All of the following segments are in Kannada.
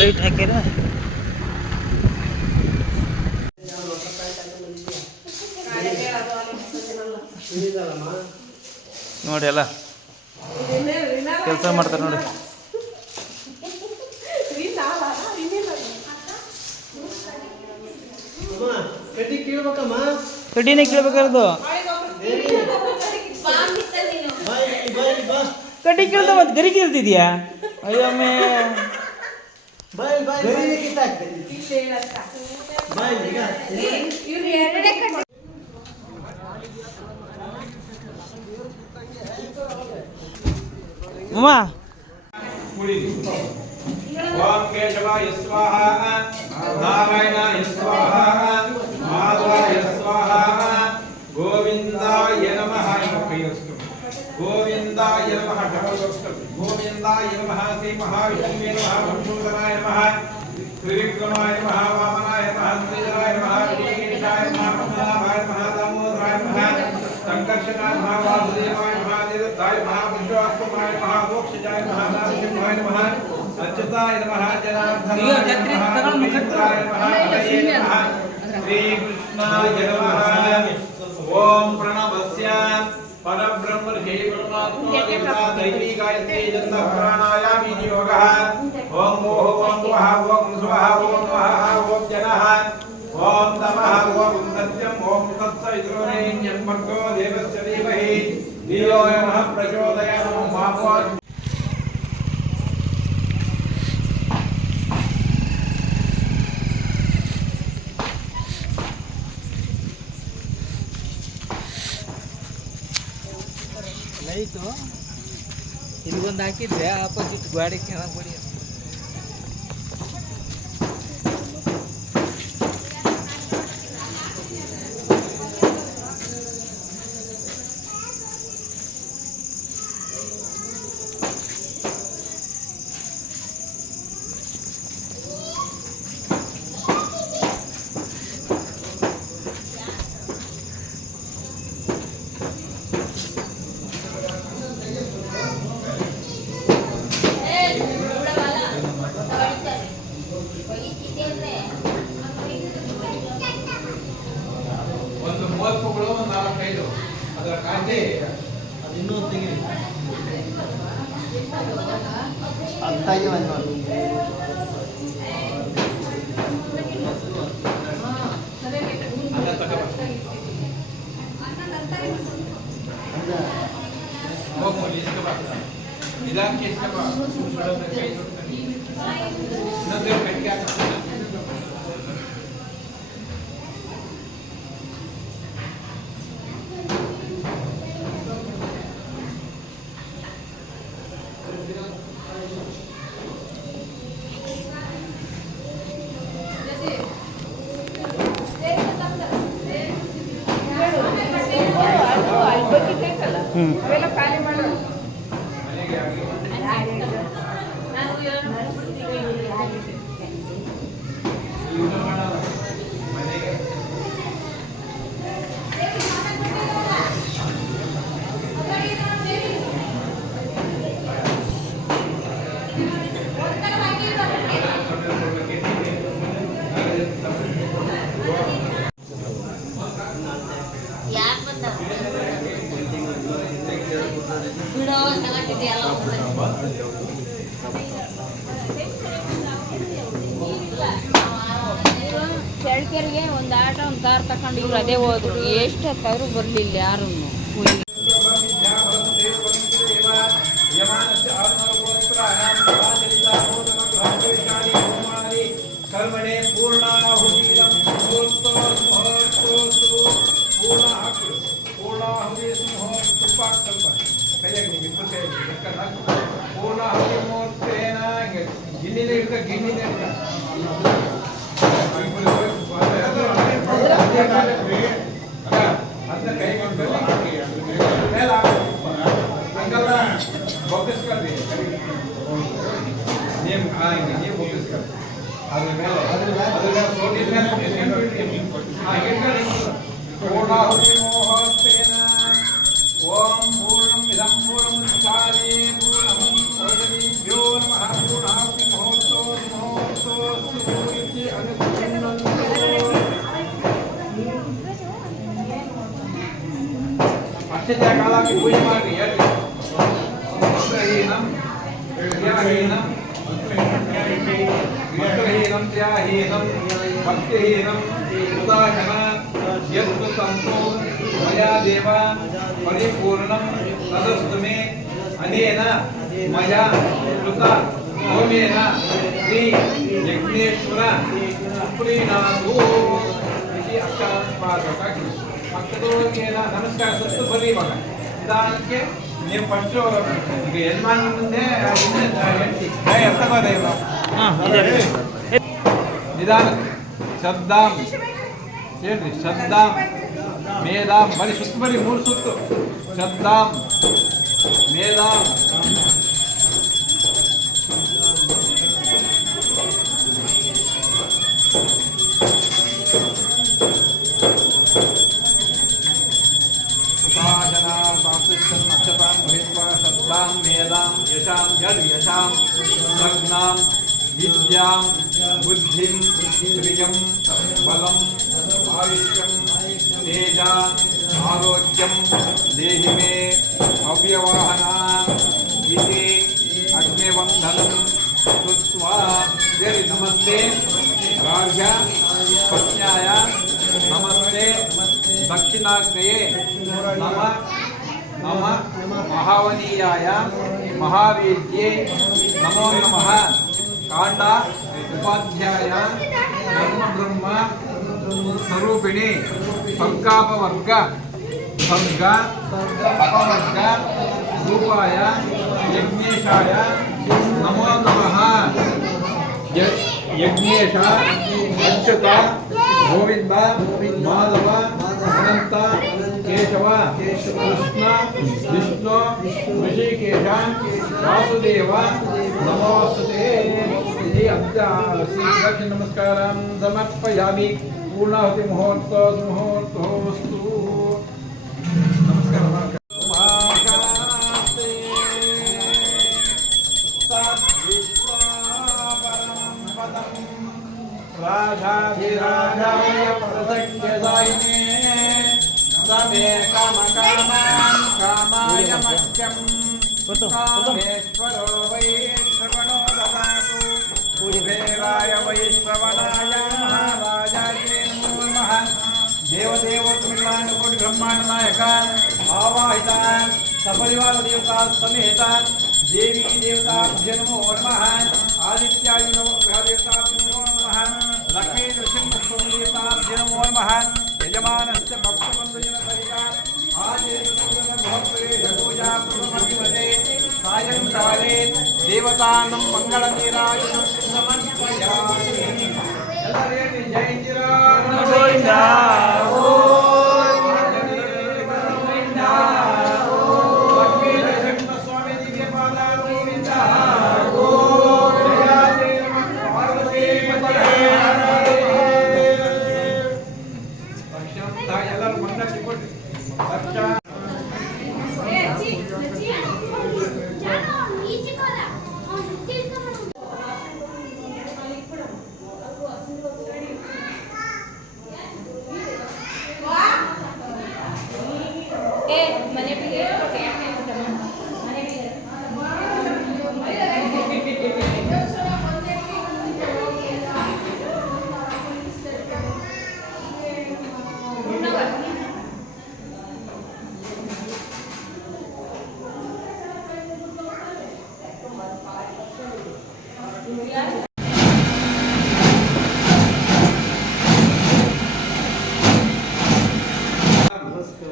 ಲೈಟ್ ಹಾಕಿರ ನೋಡಿ ಎಲ್ಲ ಕೆಲಸ ಮಾಡ್ತಾರೆ ನೋಡಿ. ಕಡ್ಡಿನೇ ಕೇಳ್ಬೇಕಾರದು ಕಡ್ಡಿ ಕೇಳ್ದ ಮತ್ತೆ ಗರಿ ಕೇಳ್ತಿದ್ಯಾ? ಅಯ್ಯಮ್ಮೆ ಅಮ್ಮ ಓಂ ಕೇಶವಾಯ ಸ್ವಾಹ ನಾರಾಯಣಾಯ ಸ್ವಾಹ ಮಾಧವಾಯ ಸ್ವಾಹ ಗೋವಿಂದಾಯ ನಮಃ ಗೋವಿಂದಾಯ ನಮಃ ಗೋವಿಂದಾಯ ನಮಃ ಶ್ರೀ ಮಹಾವಿಷ್ಣುವೇ ನಮಃ ಮಧುಸೂದನಾಯ ನಮಃ ತ್ರಿವಿಕ್ರಮಾಯ ನಮಃ ವಾಮನಾಯ ನಮಃ ಶ್ರೀಧರಾಯ ನಮಃ ವಿಜಯೇಶಾಯ ನಮಃ ಪದ್ಮನಾಭಾಯ ನಮಃ ದಾಮೋದರಾಯ ನಮಃ ಸಂಕರ್ಷಣಾಯ ನಮಃ ವಾಸುದೇವಾಯ ನಮಃ ನಿರುದ್ಧಾಯ ನಮಃ ವಿಶ್ವಾತ್ಮಾಯ ನಮಃ ಮೋಕ್ಷಜಾಯ ನಮಃ ನರಸಿಂಹಾಯ ನಮಃ ಅಚ್ಯುತಾಯ ನಮಃ ಜನಾರ್ದನಾಯ ನಮಃ ಗೋವಿಂದಾಯ ನಮಃ ಹರಯೇ ನಮಃ ಶ್ರೀಕೃಷ್ಣಾಯ ನಮಃ ಓಂ ಪ್ರಣವಸ್ಯ ಪರಬ್ರಹ್ಮ ಶ್ರೀ ಪರಮಾತ್ಮ ದೈವಿ ಗಾಯತ್ರಿ ಜನ್ಮ ಪ್ರಾಣಾಯಾಮಿ ಯೋಗಃ ಓಂ ಓಂ ವಃ ಓಂ ಸ್ವಃ ಓಂ ವಃ ಓಂ ಜನಃ ಓಂ ನಮಃ ಓಂ ಸತ್ಯಂ ಓಂ ತತ್ಸವಿತುರ್ವರೆಣ್ಯಂ ಭರ್ಗೋ ದೇವಸ್ಯ ಧೀಮಹಿ ಧಿಯೋ ಯೋ ನಃ ಪ್ರಚೋದಯಾತ್ ಮಾಮೋ ಲೈಟು ಇಲ್ಲಿಗೊಂದು ಹಾಕಿದ್ರೆ ಆಪೋಸಿಟ್ ಗಾಡಿ ಕೆಳಗೆ ಬಿಡಿ. ಅದರ ಕಾಂತಿ ಅದು ಇನ್ನೂ ತೆಗಿರಿ ಅಂತಾಗಿ ಒಂದು ಚಳ್ಕೆರೆಗೆ ಒಂದು ಆಟೋ ಒಂದು ಕಾರ್ ತಗೊಂಡು ಇವ್ರು ಅದೇ ಹೋದ್ರು. ಎಷ್ಟು ಹೊತ್ತಾದ್ರೂ ಬರಲಿಲ್ಲ ಯಾರು. ಕರ್ಮಣೆ ಪೂರ್ಣಾಹುತಿರಂ ಪೂರ್ಣಾಹುತಿ ತುಪ್ಪ ಸ್ವಲ್ಪ ಕೈಯಾಗಿ ಇಬ್ಬರು ಕೈಯಾಗಿ ಪೂರ್ಣಾಹುತಿ ಮೂರ್ತೇನ ಗಿನ್ನಿನೇ ಇಡ್ಕ ಗಿನ್ನಿನೇ ಇಡ್ಕ ಅಂತ ಕೈಗೊಂಡು ಮೇಲೆ ಹಂಗಲ್ಲ ಫೋಕಸ್ ಕರ್ರಿ ನೇಮ್ ನೀವು ಫೋಕಸ್ ಕರ್ ಅದ್ರ ಮೇಲೆ ಸೋಟಿ ಮೇಲೆ ಪೂರ್ಣಾಹುತಿ ಮೋಹಸ್ತೇನ ಓಂ ಪೂರ್ಣಂ ಇದಂ ಪೂರ್ಣಮುಚ್ಚಾರೇ ಪೂರ್ಣಮಂ ಭೋ ನಮಃ ಪೂರ್ಣಾಹುತಿ ಮಹೋತ್ಸವ ಕಾಲಾಗಿ ಪೂಜೆ ಮಾಡಿ ಹೇಳಿ ಮಂತ್ರಹೀನಂ ಕ್ರಿಯಾಹೀನಂ ಮಂತ್ರಹೀನಂ ಕ್ರಿಯಾಹೀನಂ ಭಕ್ತಿಹೀನಂ ಉದಾಹರಣ ಯತ್ತು ತಂತು ಮಯಾ ದೇವ ಪರಿಪೂರ್ಣಂ ತದಸ್ತು ಮೇ ಅನೇನ ಮಯಾ ಕೃತ ಹೋಮೇನ ಶ್ರೀ ಯಜ್ಞೇಶ್ವರ ಪ್ರೀಣಾತು ಇತಿ ಅಕ್ಷರಪಾದಕ ಪಕ್ಕದೊಳಗೆ ನಮಸ್ಕಾರ ಸತ್ತು ಬರೀ ಇವಾಗ ನಿಧಾನಕ್ಕೆ ನೀವು ಫಸ್ಟ್ ಈಗ ಯಜಮಾನ ಮುಂದೆ ಹೇಳ್ತಿ ನಿಧಾನಕ್ಕೆ ಶಬ್ದಾಂ ಹೇಳ್ರಿ ಶಬ್ದಾಂ ಮೇದಾಂ ಬರೀ ಸುತ್ತು ಬರೀ 3 ಸುತ್ತು ಶಬ್ದಾಂ ಮೇದಾಂ शब्दां मेदां यशां यशां लग्नां विद्यां बुद्धिं श्रियं बलं आयुष्यं तेजा आरोग्यं देहि मे अव्यवाहना इति अग्निवन्धनं कृत्वा वेरि नमस्ते रार्घ्य पत्न्याय नमस्ते दक्षिणाग्नये नमः नमः महावनीयाय महावीर्ये नमो नमः कांड उपाध्याय ब्रह्म स्वरूपिणी सर्गापवर्ग सर्ग अपवर्ग रूपाय यज्ञेशाय नमो नमः यज्ञेश अच्युत गोविंद माधव अनंत केशव कृष्ण विष्णु ऋषिकेश वासुदेव नमोस्तुते इति श्री नमस्कारं समर्पयामि पूर्णाहुति मुहूर्तोस्तु नमस्कार राजाधिराजाय प्रसक्यदायिने समे कामकामान् कामाय मह्यं कामेश्वरो वै श्रवणो ददातु कुबेराय वै श्रवणाय महाराजाय नमो नमः देवदेवोत्तमानुकोटि ब्रह्मांड नायक आवाहितान् सपरिवार देवता समेत देवी देवताभ्यो नमो नमः आदित्याय नवग्रह देवताभ्यो नमो नमः लक्ष्मी नृसिंहदेवताभ्यो नमो नमः यजमानस्य भक्तबन्धुजन सहिता पूजा पूर्वमभिवदे सायंकाले देवतानं मंगलनीराजनं समर्पयामि ಎಲ್ಲರಿಗೆ ಜೈ ಗೋವಿಂದ ಗೋವಿಂದ ಲಕ್ಷ್ಮೀ ನರಸಿಂಹ ಸ್ವಾಮಿ ದಿವ್ಯ ಪಾದ ಗೋವಿಂದ ಪಾರ್ವತಿ ಎಲ್ಲರೂ ಮಂಡಳಿ ಕೊಟ್ಟು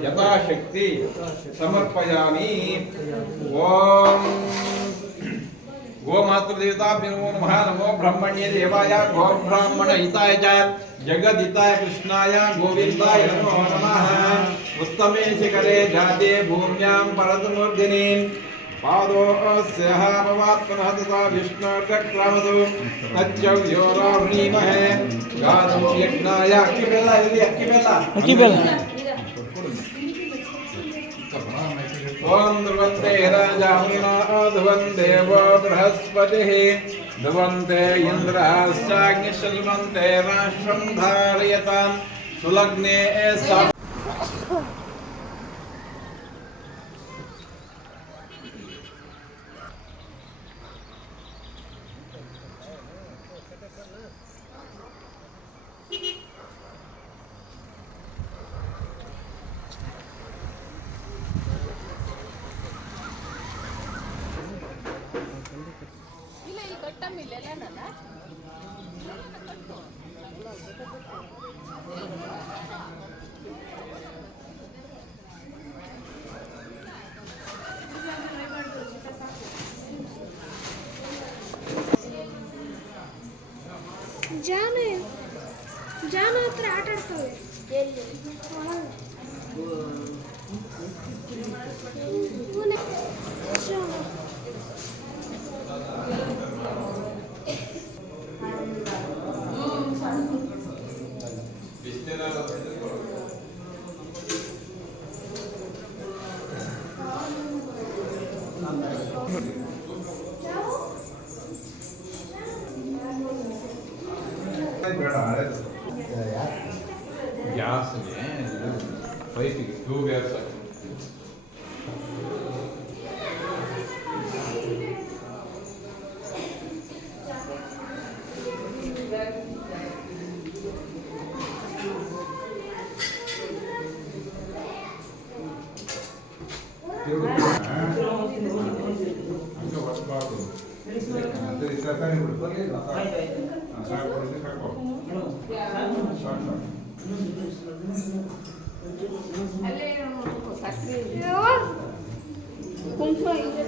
यथाशक्ति समर्पयामि ओम गोमात्र देवताभ्यो नमः नमो ब्रह्मण्य देवाय गो ब्राह्मण हिताय च जगद्हिताय कृष्णाय गोविन्दाय नमो नमः उत्तमे शिखरे जाते भूम्यां परतमूर्धिनि पादोऽस्यः भवात्मनः तथा विष्णुर्गक्रामदो तच्चव्योरावृणीमहे गानं यज्ञाय अक्किबेला ओम ध्रुवन्ते राजामुना ध्रुवन्ते वो बृहस्पतिः ध्रुवन्ते इन्द्रश्चाग्निश्च राष्ट्रं धारयतां सुलग्ने ಜಾನು ಹತ್ರ ಆಟ ಆಡ್ತವೆ. ಗ್ಯಾಸ್ಗೆ ಪೈಪಿಗೆ ಟ್ಯೂಬ್ ಗ್ಯಾಸ್ ಕುಂಕುಮ ಇದೆ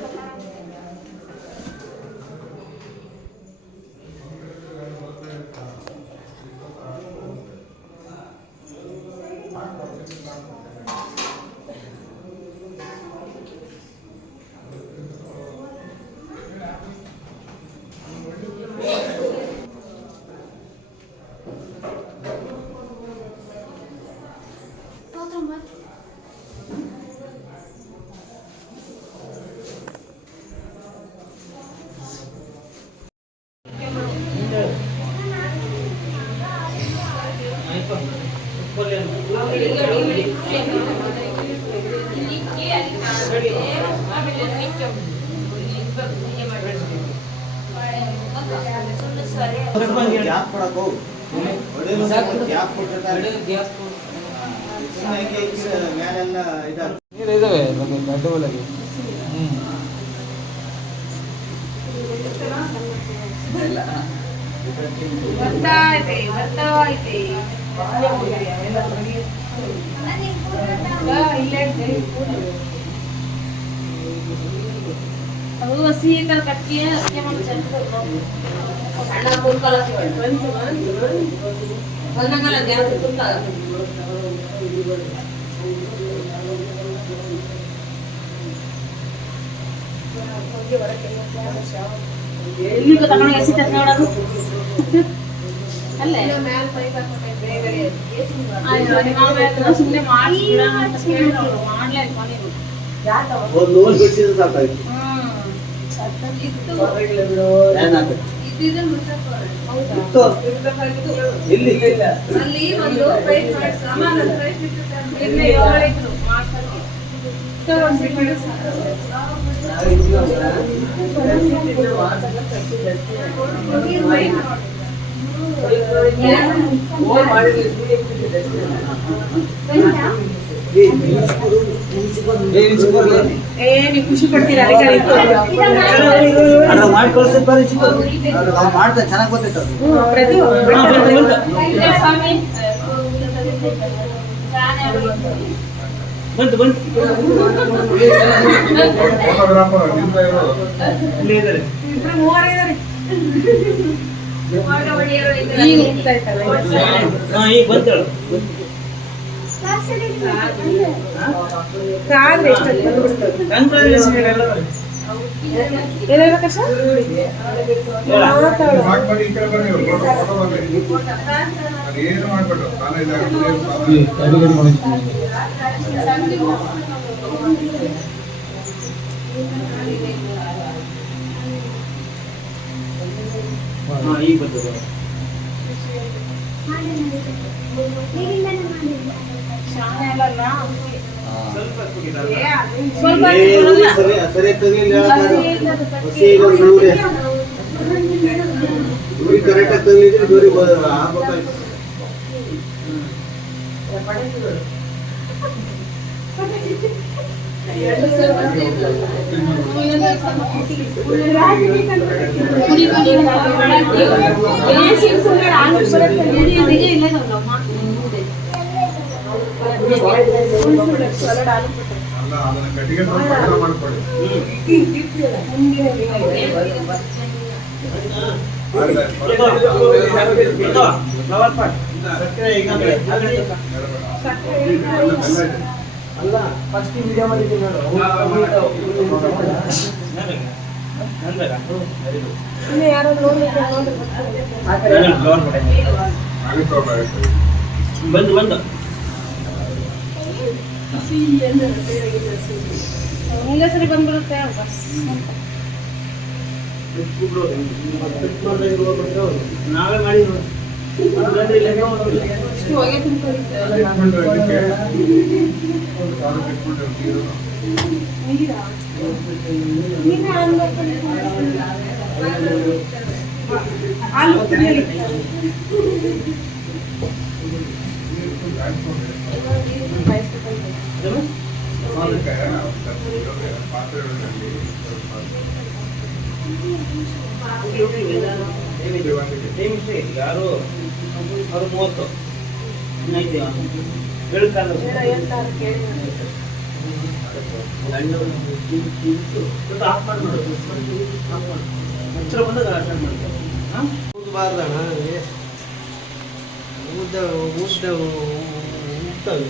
ಗ್ಯಾಪ್ ಕೊಡಕೋ ಗ್ಯಾಪ್ ಕೊಟ್ಟಿರ್ತಾರೆ ಮೇಲೆಲ್ಲ ಇದಾರೆ ನೀರು ಇದಾವೆ ಗಡ್ಡೆ ಒಳಗೆ ಅದು ಹಸಿ ಕಟ್ಟಿ ಅಕ್ಕೆ ಮಾಡಿ ಸಣ್ಣ ಕುಂಕಲ ಒಂದಂಗಲ ಗ್ಯಾಸ್ ಕುಂಕಲ ಎಲ್ಲಿಗೆ ತಗೊಂಡು ಎಸಿ ತಗೊಂಡು ಅಲ್ಲೇ ಸುಮ್ಮನೆ ಮಾಡಿ ಮಾಡ್ಲೇ ಒಂದು ನೂರು ಬಿಡಿಸಿದ್ರೆ ಸಾಕಾಯ್ತು ಇತ್ತು ಇಲ್ಲಿ ಅಲ್ಲಿ ಒಂದು ಪ್ರೈಸ್ ಮಾಡಿ ಸಾಮಾನು ಪ್ರೈಸ್ ಇಲ್ಲೇ ಹೇಳಿದ್ರು ನೀವು ಖುಷಿ ಪಡ್ತೀರಾ ಮಾಡಿ ಮಾಡ್ತಾ ಚೆನ್ನಾಗಿ ಗೊತ್ತಿತ್ತು ಬಂತು ಬಂತು ಈಗ ಬಂತೇಳು ಏನು ಮಾಡ್ಬಿಟ್ಟು ಈಗ ಬರ್ತದೆ ಕರೆಕ್ಟ್ ತಗಲಿದ್ರೆ ಆಗ್ಬೇಕಾಯ್ತು ಫ್ಲವರ್ ಪಾಟ್ ಅಲ್ಲ ಫಸ್ಟ್ ವಿಡಿಯೋ ಮಾಡಿದ್ದೀನಿ ಬಂದು ಬಂದು ಮುಂಗಸರಿ ಬಂದ್ಬಿಡುತ್ತೆ ನಾವೇ ಮಾಡಿ ಯಾರು ಅವರು 30 ಐತೆ ಬೆಳಕಾಲ ಆಫ್ ಮಾಡಿ ಮಾಡೋದು ಹತ್ತಿರ ಬಂದಾಗ ಅಟೆಂಡ್ ಮಾಡ್ತಾರೆ ಊದಬಾರ್ದಣ್ಣ ಊದ್ತವೆ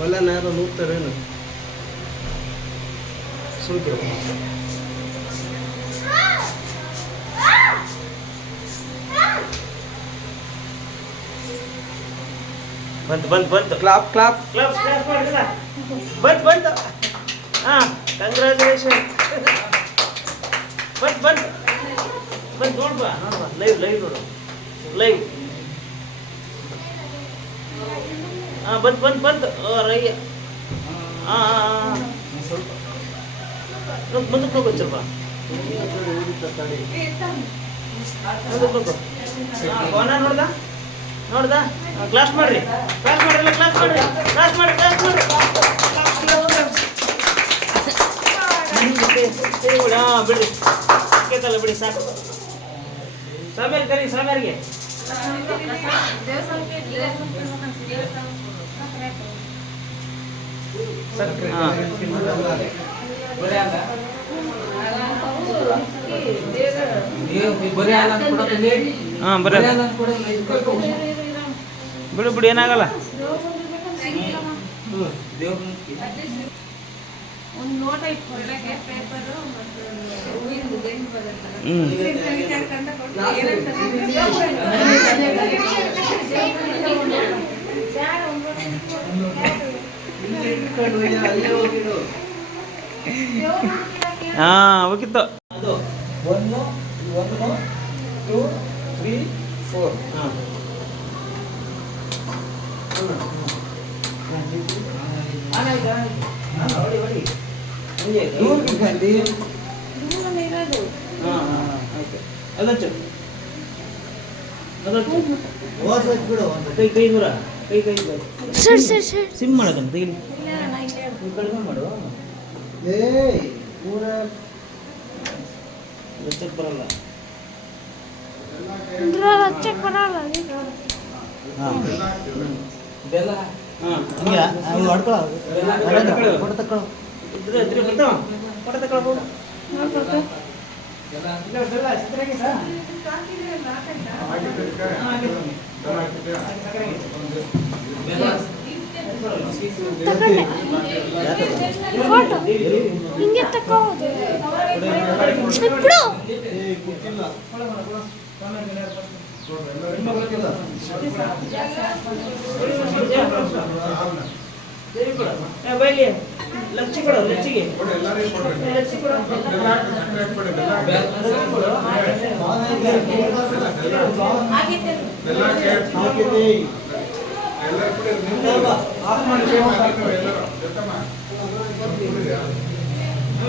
ಒಳ್ಳೆ ನೇರ ಊದ್ತಾರೇನು ಸುಮ್ಕೆ ಬಂತು ಕ್ಲಾಪ್ ಕ್ಲಾಪ್ ಕ್ಲಾಪ್ ಮಾಡಿಲ್ಲ ಬಂತು ಹಾಂ ಕಂಗ್ರ್ಯಾಚುಲೇಷನ್ ಬಂತು ನೋಡ್ಬಾ ಲೈವ್ ನೋಡು ಲೈವ್ ಹಾಂ ಬಂತು ರಯ್ಯ ಹಾಂ ಮುಂದಕ್ಕೆ ಹೋಗು ಸ್ವಲ್ಪ ಮುಂದಕ್ಕೆ ಹೋಗು ಫೋನ ನೋಡ್ದ ಕ್ಲಾಸ್ ಮಾಡ್ರಿ ಹಾಂ ಬಿಡ್ರಿ ಕೇತಲ್ಲ ಬಿಡಿ ಸಾಕು ಸಾಮೇಲೆ ಕರಿ ಸಾಮೇರಿಗೆ ಹಾಂ ಬರೀ ಬಿಡು ಏನಾಗಲ್ಲ ಒಂದು ನೋಟ ಇಟ್ಕೊಳ್ಳಕ್ಕೆ ಪೇಪರು ಮತ್ತು ಹೂವಿಂದು ದಂಡು ಬರುತ್ತೆ ಹಾಂ ಹೋಗಿತ್ತು ಅದು 1 2 3 4 ಹಾಂ ಕೈ ದೂರ ಕೈ ಸಿಮ್ ಮಾಡೋದು ತೆಗಿಲಿ ಕಡಿಮೆ ಮಾಡು ಪೂರ ಚೆಕ್ ಬರಲ್ಲ ಬೆಲ್ಲ ಹಾಂ ಫೋಟೋ ತಕೊಳ್ಳೋ ಫೋಟೋ ತಗೊಳ್ಬೋದು ಫೋಟೋ ಹಿಂಗೆ ತಗೋದು ఇప్పుడు ಬೈಲಿ ಲಚ್ಚಿ ಕೊಡು ಲಚ್ಚಿಗೆ ಲಚ್ಚಿ ಕೊಡು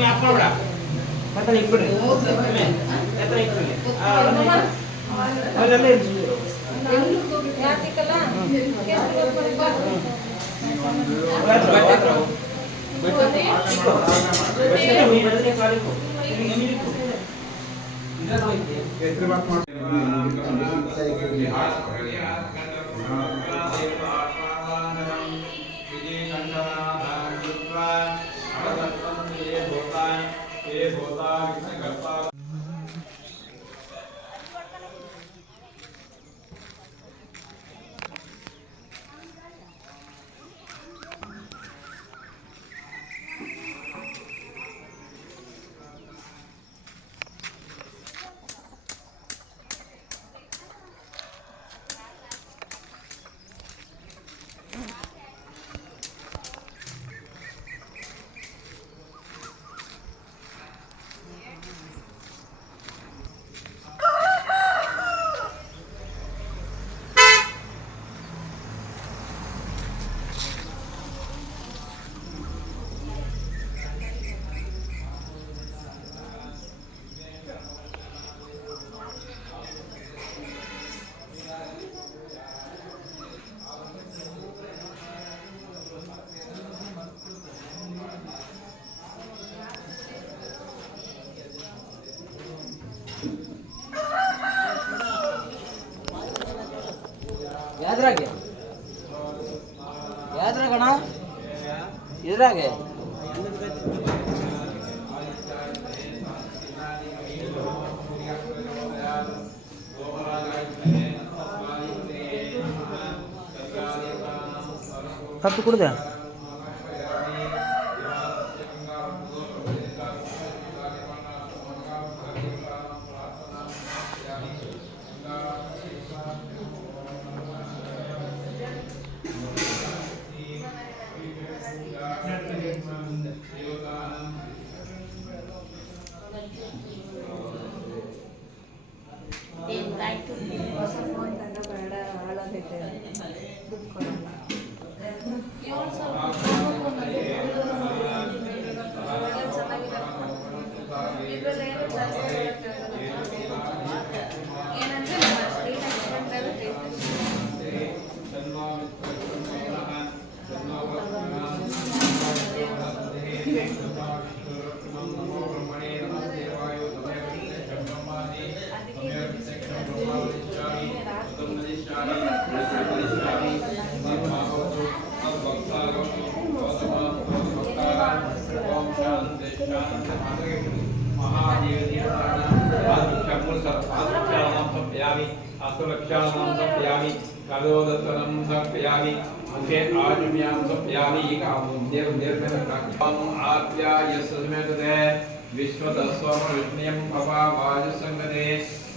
ಹಾಕ್ಬಿಡ ಮತ್ತೆ ಇಟ್ಬಿಡ್ರಿ ಇಟ್ಬಿಡ್ರಿ ಅವೆಲ್ಲ ಯಾತಿಕಲ್ಲ ಬದಲಿಗೆ ಕಾಲಿಕು ಯಾದ್ರಾಗೆ ಯಾದ್ರಾಗಣ ಇದ್ರಾಗೆ ಕಪ್ಪು ಕುಡ್ದೆ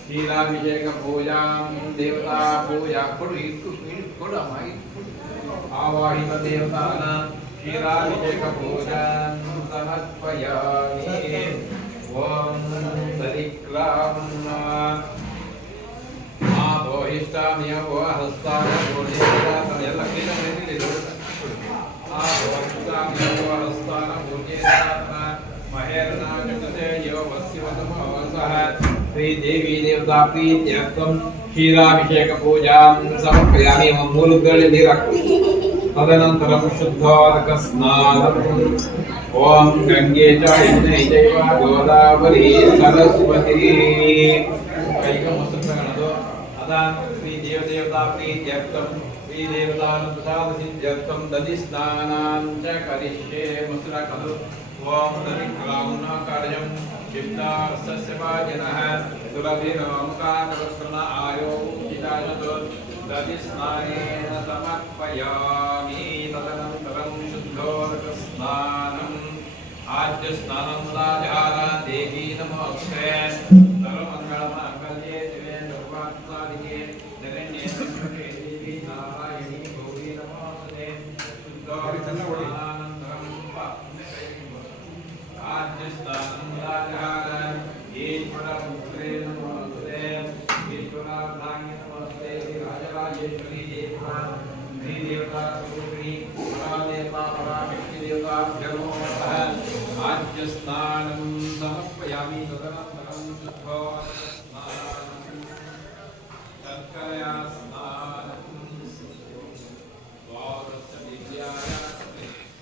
शीलाभिषेक पूजा देवता पूजा आवाहित देवता शीलाभिषेक पूजा समर्पयामि ओम सरिक्लाम आभोहिष्टामियो हस्तान पूजेता ಎಲ್ಲ ಕ್ಲೀನ್ ಆಗಿ आभोहिष्टामियो हस्तान पूजेता महेरनागते यो वस्यवतमवसः श्री देवी देवता प्रीत्यर्थं क्षीराभिषेक पूजां समर्पयामि मूलुಗಳಲ್ಲಿ ನೀರು ಹಾಕಿ तदनन्तरं शुद्धोदक स्नानम् ओम गंगे च यमुने चैव गोदावरी सरस्वती ಕೈಗೆ ಮೊಸರು ತಗೊಳ್ಳೋದು ಅದ ಶ್ರೀ ದೇವತಾ ಪ್ರೀತ್ಯರ್ಥಂ ಶ್ರೀ ದೇವತಾನುಪ್ರಸಾದ ಸಿದ್ಧ್ಯರ್ಥಂ ದಧಿ ಸ್ನಾನಾಂ ಚ ಕರಿಷ್ಯೆ ಮೊಸರು ಹಾಕೋದು ಓಂ ದಧಿಕ್ರಾಮ್ನ ಕಾರ್ಯಂ ಶಿಷ್ಟಾರ್ಸಸ್ಯ ಭಾಜನಃ ಸುರಭಿರಾಮಕಾಕರಸ್ನ ಆಯೋ ಚಿತಾಯತು ದಧಿ ಸ್ನಾನೇನ ಸಮರ್ಪಯಾಮಿ ತದನಂತರಂ ಶುದ್ಧೋದಕ ಸ್ನಾನಂ ಆದ್ಯ ಸ್ನಾನಂ ದಾಧಾರ ದೇವಿ ನಮೋಸ್ತೆ सर्वमंगलमांगल्ये शिवे सर्वार्थसाधिके शरण्ये त्र्यंबके देवी नारायणी गौरी नमोस्तुते शुद्धोदकानन्तरं आद्य स्नानं दाधार ईश्वरपुत्रे नमोस्तुते ईश्वरार्धाङ्गे नमस्ते राजराजेश्वरी देवता श्री देवता स्वरूपिणी परादेवता पराशक्ति देवता नमो नमः आद्य स्नानं समर्पयामि तदनन्तरं शुद्धोदक स्नानं तत्कलया स्नानं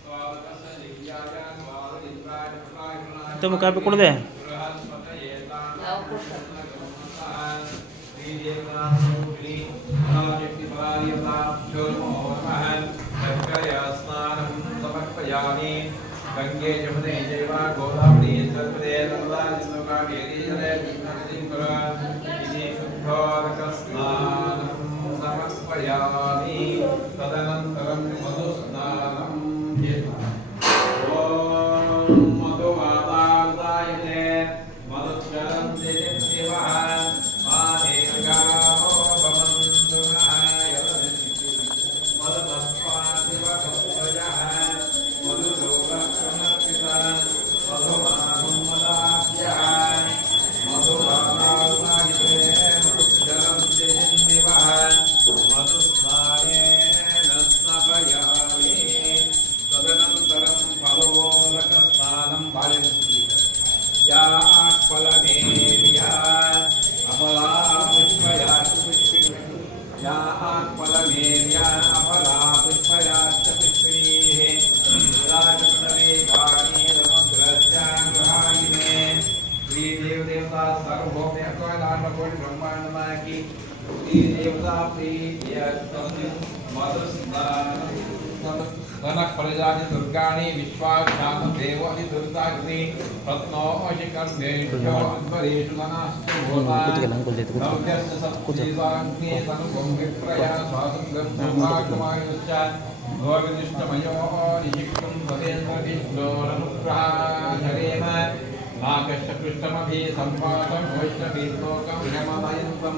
द्वादश दिव्याय ಮತ್ತೊಮ್ಮೆ ಕಾಪಿ ಕೊಡದೆ ಯಾವ ಕೊಡ್ತಾರೆ गंगे जमुने जैव गोदावरी सरस्वती नर्मदा सिंधु कावेरी जलेस्मिन् शुद्धोदकस्नानं समर्पयामि तदनन्तरं मधुस्नानं ॐ मधुवातावतायते मधुश्चरं देवः मादेवगामो भवन्तु नः मधुमस्वादिवकप्रजः प्रजानि दुर्गाणि विश्वाख्यातं देवो दुर्गाग्नि रत्नोऽशिकर्मेभ्यो अध्वरेषु ननास्तु नव्यस्य सप्तैवाग्ने तनुगं विप्रया स्वासङ्गं दुर्भाग्यमायुश्च भोगनिष्ठमयो निशिक्तं तदेन्द्रविष्णोरनुग्रहाशरेण नागश्च कृष्णमभि सम्पातं वैष्णवीर्लोकं यमनयन्तं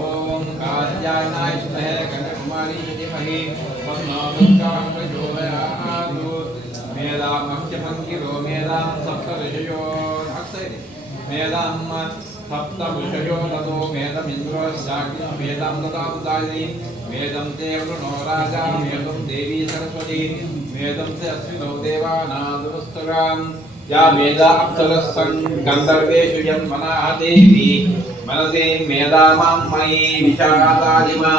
ॐ कात्यायनाय विद्महे कन्याकुमारी धीमहि तन्नो दुर्गा प्रचोदयात् मेधामक्षमङ्गिरो मेधां सप्तऋषयो मेधां सप्तऋषयो ततो मेधमिन्द्रो शाक्यं मेधां ददामुदायिनी मेधं ते वृणो राजा मेधं देवी सरस्वती मेधं ते अश्विनौ देवानादुस्तराम् या मेधा अप्सरस्सं गन्धर्वेषु यन्मनः देवी मनसे मेधामां मयि विशालादिमां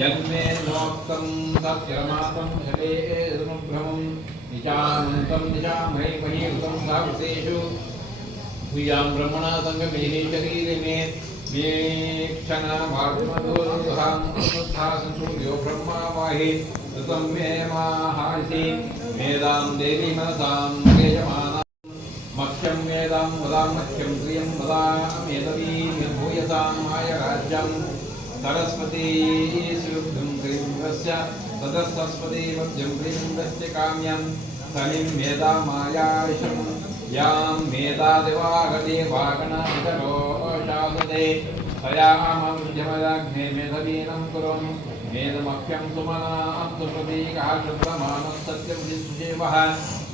यन्मे नोक्तं सत्यमातं शलेदनुभ्रमं निशामन्तं निशामहे महीकृतं सावसेषु भूयां ब्रह्मणा सङ्गमेहि शरीरे मे क्षणमार्गमधुरं सूर्यो ब्रह्मा वाहि ऋतं मे माहासि मेधां देवी मनसां यजमाना मह्यं वेदां वदां मह्यं प्रियं वदा मेदवीं भूयसां माय राज्यं सरस्वती सुयुक्तं क्रीं तदस्वस्पति मध्यं क्रीं काम्यं सनिं मेधा मायाशं यां मेधा देवागदेवागणो शासते तया मध्यमदाग्ने मेधवीनं कुरुं मेधमह्यं सुमनां सुप्रतीकः शुद्धमानः सत्यं सुजेवः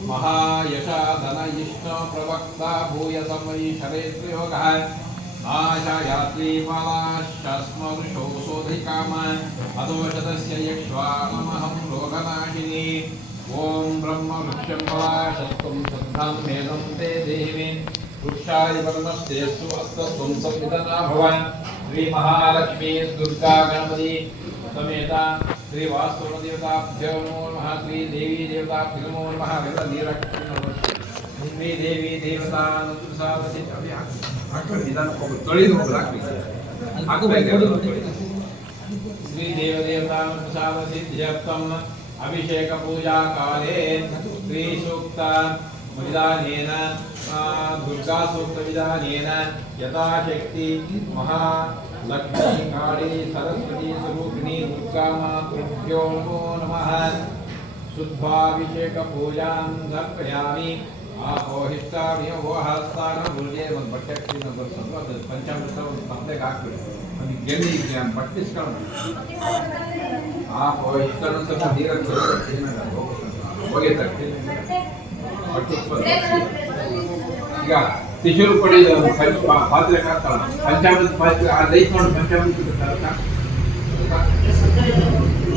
महायशा धनयिष्णो प्रवक्ता भूयसं वै शरेत्प्रयोगः नाशायात्री मालाश्चस्मरुषो सोधिकाम अदोषदस्य यक्ष्वानमहं रोगनाशिनी ॐ ब्रह्मवृक्षं पलाशत्वं श्रद्धां मेधं ते देहि वृक्षाय वर्णस्ते सुअस्तत्वं संविदना भव श्रीमहालक्ष्मी दुर्गा गणपति समेता श्री वास्तुदेवताभ्यो नमो नमः श्री देवी देवताभ्यो नमो नमः श्री देवी देवता श्री देव देवता सिद्ध्यर्थम् अभिषेक पूजा काले श्री सूक्त विधानेन दुर्गा सूक्त विधानेन यथाशक्ति महालक्ष्मी काली सरस्वती स्वरूपिणी दुर्गा मातृभ्यो नमो नमः शुद्धाभिषेक पूजां समर्पयामि आपोहिष्टामि ओहस्तानं गुरुजे ಒಂದು ಬಟ್ಟೆ ಹಾಕಿ ನಂಬರ್ ಸ್ವಲ್ಪ ಪಂಚಾಮೃತ ಒಂದು ತಪ್ಪಲೆಗೆ ಹಾಕ್ಬಿಡಿ ಒಂದು ಗೆಲ್ಲಿ ಪಟ್ಟಿಸ್ಕೊಂಡು ಆपोहिष्टानं ಸ್ವಲ್ಪ ನೀರನ್ನು ಹೋಗಿ ತಟ್ಟಿ ಈಗ ತಿಶೂರು ಕೊಡಿ ಪಾತ್ರೆ ಹಾಕ್ತಾಳ ಪಂಚಾಮೃತ ಪಾತ್ರೆ ಆ ದೈತ್ಕೊಂಡು ಪಂಚಾಮೃತ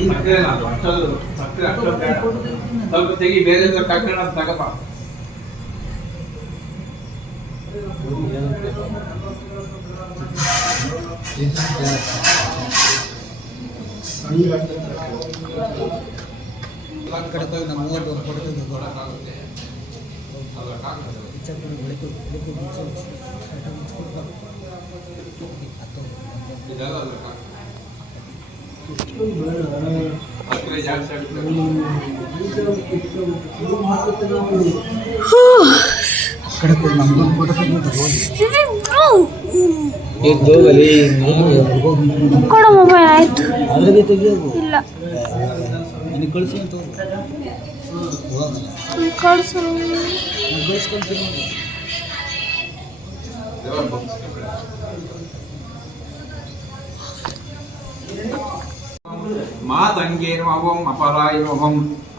ಮತ್ತೆ ನಾನು ಅಷ್ಟೊಂದು ಸಕ್ಕರೆ ಅಷ್ಟೊಂದು ಬೇಡ ಸ್ವಲ್ಪ ತೆಗಿ ಬೇರೆ ಹಾಕೋಣ ಅಂತ ತಗಪ್ಪ ಕಡೆ ನಮ್ಮ 31 ಫೋಟೋ ತೆಗೆದುಕೊಳ್ಳೋಕ್ಕಾಗುತ್ತೆ ಅದರ ಕಾಗದ ಇದೆಲ್ಲ ಅದ್ರ ಸಕ್ಕರೆ ಜಾಸ್ತಿ ಆಗುತ್ತೆ. ಕೊಡೋ ಮೊಬೈಲ್ ಆಯ್ತು ಇಲ್ಲ ಕಳಿಸಿ ಅಂತ ಕಳ್ಸು मातंगे नमः ओम अपराय नमः ओम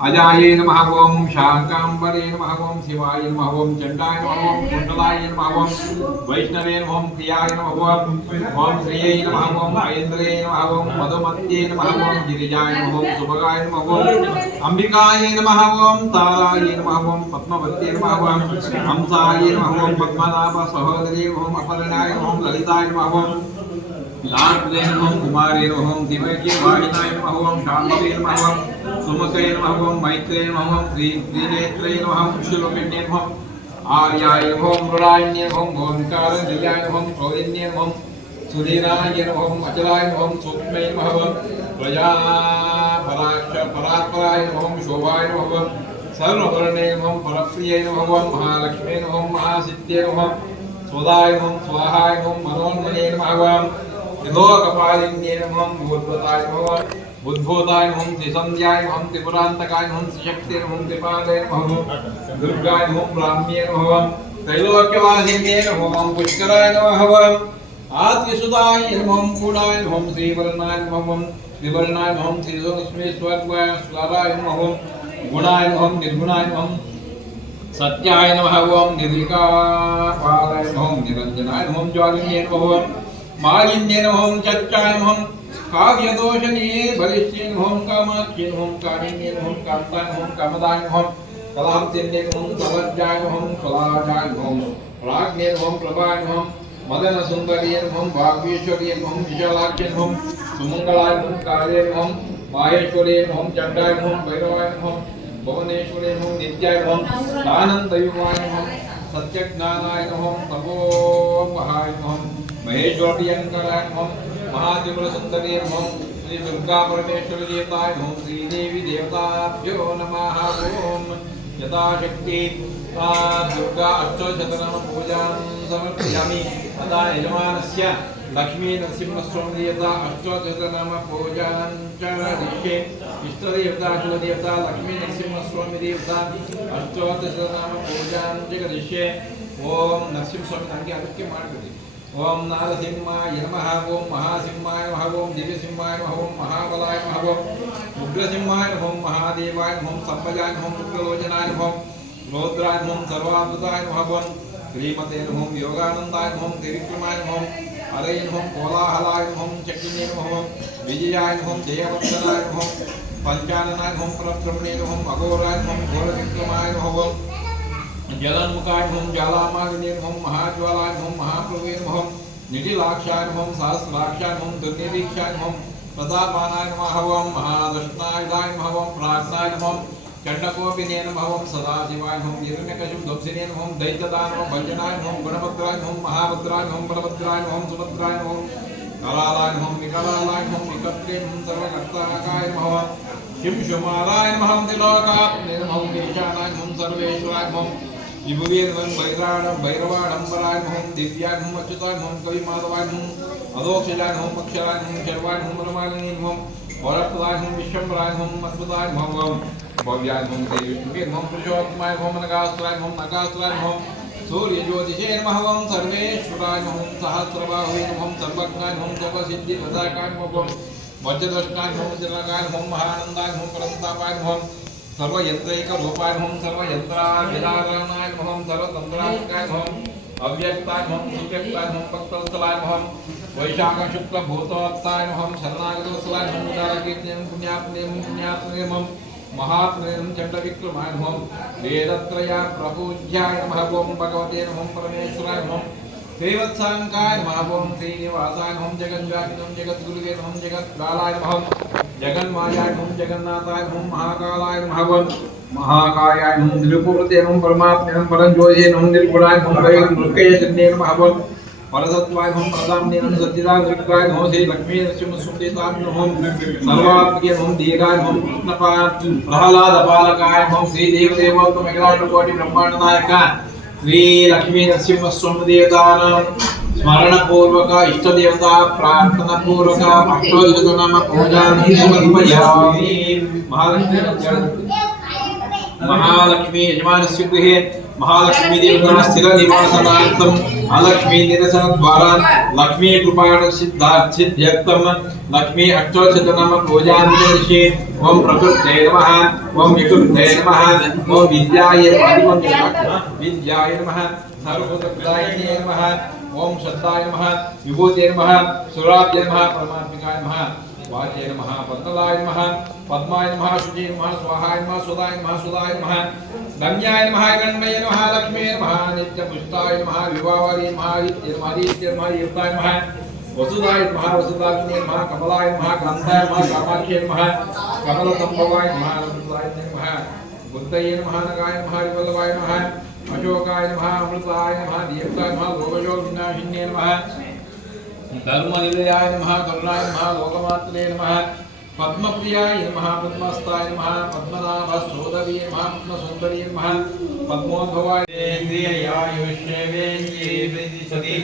अजाये नमः ओम शाकांबरे नमः ओम शिवाय नमः ओम चंडाय नमः ओम कुंडलाय नमः ओम वैष्णवे नमः ओम प्रियाय नमः ओम श्रिये नमः ओम ऐन्द्रे नमः ओम मधुमत्ये नमः ओम गिरिजाय नमः ओम सुभगाय नमः ओम अंबिकाय नमः ओम ताराय नमः ओम पद्मवत्ये नमः ओम हंसाय नमः ओम पद्मनाभ सहोदरी ओम अपर्णाय ओम ललिताय नमः ओम नारदे नमः कुमारे नमः दिव्यके वाहिनाय नमः ओम शांभवे नमः ओम सुमुखे नमः ओम मैत्रे नमः ओम त्रिनेत्रे नमः ओम श्रीलोकिन्ये नमः आर्याय नमः ओम मृडान्ये नमः ओम ओंकार निलयाय नमः ओम गौरिन्ये नमः ओम सुधीराय नमः ओम अचलाय नमः ओम सूक्ष्मे नमः ओम प्रजा परात्पराय नमः ओम शोभाय नमः ओम सर्ववर्णे नमः ओम परप्रिये नमः ओम महालक्ष्मे नमः ओम महासिद्धे नमः ओम स्वदाय नमः ओम स्वाहाय नमः ओम मनोन्मने नमः ओम त्रिलोकपालिन्ये नमः भूतभूताय नमः बुद्धभूताय नमः त्रिसंध्याय नमः त्रिपुरान्तकाय नमः त्रिशक्ते नमः त्रिपादाय नमः दुर्गाय नमः ब्राह्म्ये नमः त्रैलोक्यवासिन्ये नमः पुष्कराय नमः आत्मसुदाय नमः कूडाय नमः श्रीवर्णाय नमः त्रिवर्णाय नमः श्रीलक्ष्मीश्वराय स्वराय नमः गुणाय नमः निर्गुणाय नमः सत्याय नमः ओम निर्विकाराय नमः निरंजनाय नमः ज्वालिन्ये नमः मालिन्ये नमः चच्चाय नमः काव्यदोषनिये बलिष्ये नमः कामाख्ये नमः कामिन्ये नमः कान्ताय नमः कामदाय नमः कलांतिन्ये नमः कलज्जाय नमः कलाजाय नमः प्राज्ञे नमः प्रभाय नमः मदन सुंदरिये नमः भाग्येश्वर्ये नमः विशालाख्ये नमः सुमंगलाय नमः कार्ये नमः माहेश्वर्ये नमः चंडाय नमः भैरवाय नमः भुवनेश्वरे नमः नित्याय नमः दानंतयुगाय नमः सत्यज्ञानाय नमः तपोमहाय नमः महेश्वरप्रियंकराय नमः महात्रिपुरसुंदरी नमः श्री दुर्गा परमेश्वरी देवताय नमः श्रीदेवी देवताभ्यो नमः ओम यथाशक्ति दुर्गा अष्टशतनाम पूजां समर्पयामि तदा यजमानस्य लक्ष्मी नरसिंहस्वामी देवता अष्टशतनाम पूजां च करिष्ये इष्टदेवता कुलदेवता लक्ष्मी नरसिंहस्वामी देवता अष्टशतनाम पूजां च करिष्ये ओम नरसिंहस्वामी नಮಗೆ ಅದಕ್ಕೆ ಮಾಡಬೇಕು ओम नारसिंहाय नमः ओम महासिंहाय नमः ओम दिव्यसिंहाय नमः ओम महाबलाय नमः ओम उग्रसिंहाय नमः ओम महादेवाय नमः ओम संपजाय नमः ओम उग्रलोचनाय नमः ओम रौद्राय नमः ओम सर्वामृताय नमः ओम श्रीमते नमः ओम योगानंदाय नमः ओम त्रिविक्रमाय नमः ओम हरये नमः ओम कोलाहलाय नमः ओम चक्रिणे नमः ओम विजयाय नमः ओम जयवर्धनाय नमः ओम पंचाननाय नमः ओम परब्रह्मणे नमः ओम अघोराय नमः ओम घोरविक्रमाय नमः ओम जलान्मुखाय नमः ज्वालामालिने नमः महाज्वालाय नमः महाप्रभवे नमः निटिलाक्षाय नमः सहस्राक्षाय नमः दुर्निरीक्षाय नमः प्रतापानाय नमः महादर्शनायुधाय नमः प्रार्थनाय नमः चंडकोपिने नमः सदाशिवाय नमः हिरण्यकशिपुध्वंसिने नमः दैत्यदानव भंजनाय नमः गुणभद्राय नमः महाभद्राय नमः बलभद्राय नमः सुभद्राय नमः करालाय नमः विकरालाय नमः विकर्त्रे नमः सर्वकर्ताकाय नमः शिंशुमाराय नमः त्रिलोकात्मने नमः ईशानाय नमः सर्वेश्वराय नमः विभुवे नमः भैरवाडंबराय नमः दिव्याय नमः अच्युताय नमः कविमाधवाय नमः अधोक्षजाय नमः अक्षराय नमः शर्वाय नमः वरमालिने नमः वरप्रदाय नमः विश्वम्भराय नमः अद्भुताय नमः भव्याय नमः देवीष्णुवे नमः पुरुषोत्तमाय नमः नगास्त्राय नमः सूर्यज्योतिषे नमः सर्वेश्वराय नमः सहस्रबाहुवे नमः सर्वज्ञाय नमः जपसिद्धिप्रदायकाय नमः वज्रदर्शनाय नमः जनकाय नमः महानंदाय नमः परमतापाय नमः सर्वयंत्रैकरूपाय नमः सर्वयंत्राभिधारणाय नमः सर्वतन्त्रात्मकाय नमः अव्यक्ताय नमः सुव्यक्ताय नमः भक्तवत्सलाय नमः वैशाख शुक्ल भूतवत्ताय नमः शरणागतवत्सलाय नमः उदारकीर्तिं पुण्यात्मने नमः महात्मने नमः चण्डविक्रमाय नमः वेदत्रय प्रपूज्याय नमः ओम भगवते नमः परमेश्वराय नमः श्रीवत्सांकाय नमः ओम श्रीनिवासाय नमः जगन्व्यापिनं जगद्गुरुवे नमः जगद्बालाय नमः जगन्मायाय नमः जगन्नाथाय नमः महाकालाय नमः महाकायाय नमः त्रिपुरते नमः परमात्मने नमः परंज्योतिषे नमः निर्गुणाय नमः वैकुंठे नमः परसत्वाय नमः प्रदाम्ने नमः सच्चिदानंदविग्रहाय नमः श्री लक्ष्मी नरसिंहसुंदराय नमः सर्वात्मके नमः दीर्घाय नमः कृष्णपाद प्रह्लादपालकाय नमः श्री देवदेवोत्तमकोटि ब्रह्मांडनायक श्री लक्ष्मी नरसिंहस्वामी देवतानां स्मरण पूर्वक इष्ट देवता प्रार्थना पूर्वक भक्तों नाम पूजा समर्पयामि। महालक्ष्मी यजमानस्य गृहे महालक्ष्मी देवता स्थिर निवासनार्थम अलक्ष्मी निरसन द्वारा लक्ष्मी कृपाण सिद्ध्यर्थम लक्ष्मी अष्टोत्तरनाम पूजान्विषे ओम प्रकृते नमः ओम विकृते नमः ओम विद्याय नमः सर्वभूतप्रदायिने नमः ओम श्रद्धाय नमः विभूते नमः सुराब्जे नमः परमात्मिकाय नमः वाचे नमः पद्मलाय नमः पद्माय नमः शुचे नमः स्वाहाय नमः सुदाय नमः सुदाय नमः गम्याय नमः गण्मये नमः लक्ष्मे नमः नित्यपुष्टाय नमः विवाहाय नमः आदित्य नमः युक्ताय नमः वसुदाय नमः वसुदाग्ने नमः कमलाय नमः कान्ताय नमः कामाख्ये नमः कमलसंभवाय नमः रमणीय नमः बुद्धये नमः नगाय नमः विवल्लभाय नमः अशोकाय नमः अमृताय नमः दीप्ताय नमः लोकशोकविनाशिन्ये नमः धर्मनिलयाय नमः करुणाय नमः लोकमात्रे नमः पद्मप्रियाय नमः पद्मस्ताय नमः पद्मनाभसोदरी नमः पद्मसुन्दरी नमः पद्मोद्भवाय इन्द्रियायुष्येवेन्द्रियेन्द्रियसति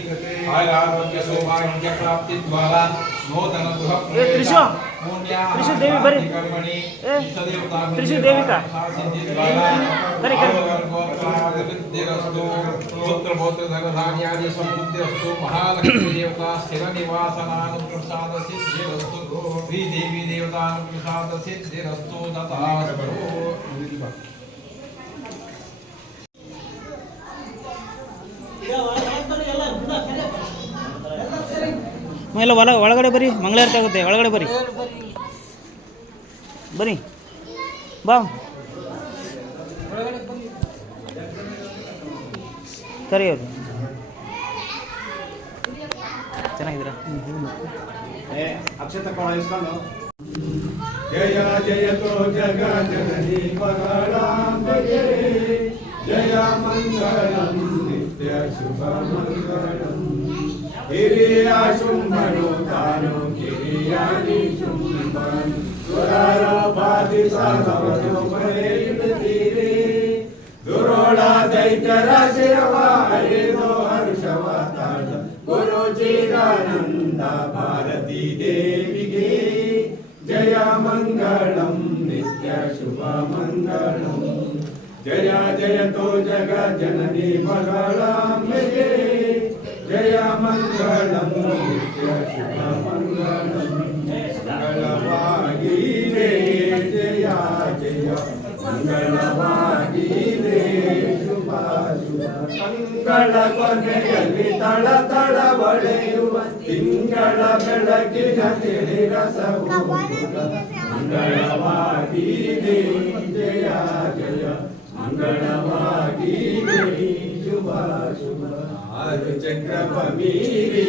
आरोग्य सौभाग्य प्राप्ति द्वारा नूतन गृह प्रवेश त्रिशु देवी बरी त्रिशु देवी का बरी पुत्र पौत्र धनधान्यादि समृद्धिरस्तु महालक्ष्मी देवता स्थिर निवासनानुप्रसाद सिद्धिरस्तु श्री देवी देवतानुप्रसाद सिद्धिरस्तु तथास्तु। ಎಲ್ಲ ಒಳಗಡೆ ಬರಿ ಮಂಗಳಾರತಿ ಆಗುತ್ತೆ ಒಳಗಡೆ ಬರಿ ಬರಿ ಬಾ ಕರಿ ಅವರು ಚೆನ್ನಾಗಿದ್ದೀರಾ ಅಕ್ಷತ ಕೋಣ ಇಸ್ಕೊಂಡು ಜಯ ಜಯತೋ ಜಗ ಜನನಿ ಮಂಗಳಾಂಬೆ ಜಯ ಮಂಗಳಂ ನಿತ್ಯ ಶುಭ ಮಂಗಳಂ ಹಿರಿಯ ಶುಂಭನು ತಾನು ಕಿರಿಯಾನಿ ಶುಂಭನ್ ಸುರರೋ ಬಾಧಿಸದವನು ಬರೆಯುತ್ತೀರಿ ದುರೋಳ ದೈತ್ಯರ ಶಿರವ ಹರಿದೋ ಹರ್ಷವ ತಾಳ ಗುರು ಚಿದಾನಂದ ಭಾರತೀ ದೇವಿಗೆ ಜಯ ಮಂಗಳಂ ನಿತ್ಯ ಶುಭ ಮಂಗಳಂ ಜಯ ಜಯತೋ ಜಗ ಜನನಿ ಮಂಗಳಾಂಬೆಗೆ ಜಯ ಮಂಗಳಂ ನಿತ್ಯ ಶುಭ ಮಂಗಳಂ ಮಂಗಳವಾಗಿದೆ ಜಯ ಜಯ ಮಂಗಳವಾಗಿದೆ ಶುಭ ಶುಭ ಮಂಗಳ ಕೊನೆಯಲ್ಲಿ ತಳ ತಳ ಒಳೆಯುವ ತಿಂಗಳ ಬೆಳಕಿನ ತಿಳಿ ರಸವು ಮಂಗಳವಾಗಿದೆ ಜಯ ಜಯ ಮಂಗಳವಾಗಿದೆ ಶುಭ ಶುಭ ಆರು ಚಕ್ರವ ಮೀರಿ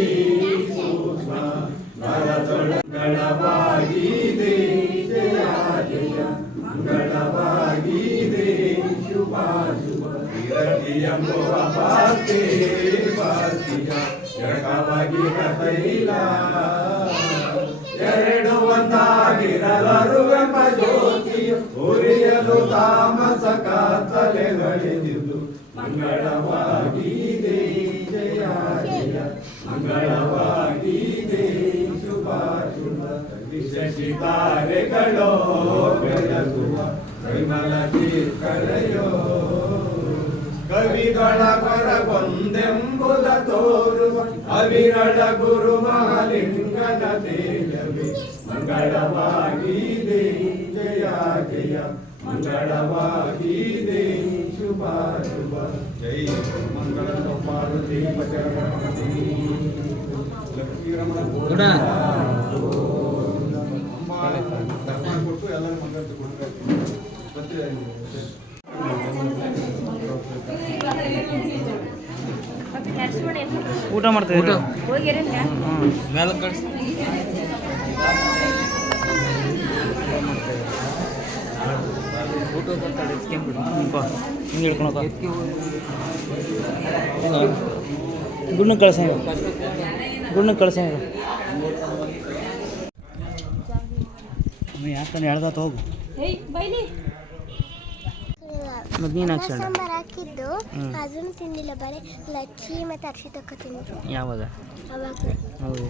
ಸೂಕ್ಷ್ಮ ಮಂಗಳವಾಗಿದೆ ಜಯ ಜಯ ಮಂಗಳವಾಗಿದೆ ಶುಭ ಶುಭ ಎಂಬುವ ಪಾರ್ತಿ ಪಾರ್ತಿಯ ಜಗವಾಗಿರ ತೈಲ ಎರಡು ಒಂದಾಗಿರಲರುವೆಂಬ ಜ್ಯೋತಿಯ ಉರಿಯಲು ತಾಮಸ ಕಾತಲೆಗಳಿದ್ದು ಮಂಗಳವಾಗಿದೆ ಜಯ ಜಯ ಮಂಗಳವಾಗಿದೆ ಶುಭ ಶುಭ ಶಶಿತಾರೆಗಳೋ ಬೆಳಗುವ ಕೈಮಲ ಕರೆಯೋ ಕವಿಗಳ ಕೊರಗೊಂದೆಂಬುದ ತೋರುವ ಅವಿರಳ ಗುರು ಮಹಾಲಿಂಗನ ತೇಜವೇ ಮಂಗಳವಾಗಿದೆ ಜಯ ಜಯ ಮಂಗಳವಾಗಿದೆ ಶುಭ ಶುಭ ಜೈ ಮಂಗಳ ಪಾರ್ವತಿ ಪಚರಮತಿ ಲಕ್ಷ್ಮೀರಮಣ ದರ್ಶನ ಕೊಟ್ಟು ಎಲ್ಲರೂ ಮಂಗಳ ಕೊಟ್ಟು ಕಳಿಸ್ಬಿಡಿ. ಊಟ ಮಾಡ್ತಿದ್ದೀವಿ. ಹೋಗಿರಲ್ಲ ಮೇಲೆ ಕಳಿಸಿ. ಊಟ ಹಿಂಗೆ ಹೇಳ್ಕೊಳಕ ಗುಣ್ಣಕ್ಕೆ ಕಳ್ಸಂಗ ಯಾಕಂದ್ರೆ ಹೇಳ್ದಾತ ಹೋಗು. ಏಯ್ ಬೈಲಿ ಮತ್ತು ನೀನು ಹಾಕ್ಸಿ ಸಾಂಬಾರ್ ಹಾಕಿದ್ದು ಅದನ್ನು ತಿಂದಿಲ್ಲ, ಬರೀ ಲಚ್ಚಿ ಮತ್ತು ಅರ್ಶಿತಕ್ಕ ತಿಂದ್ರು ಯಾವಾಗ? ಅವಾಗಲೇ. ಹೌದು.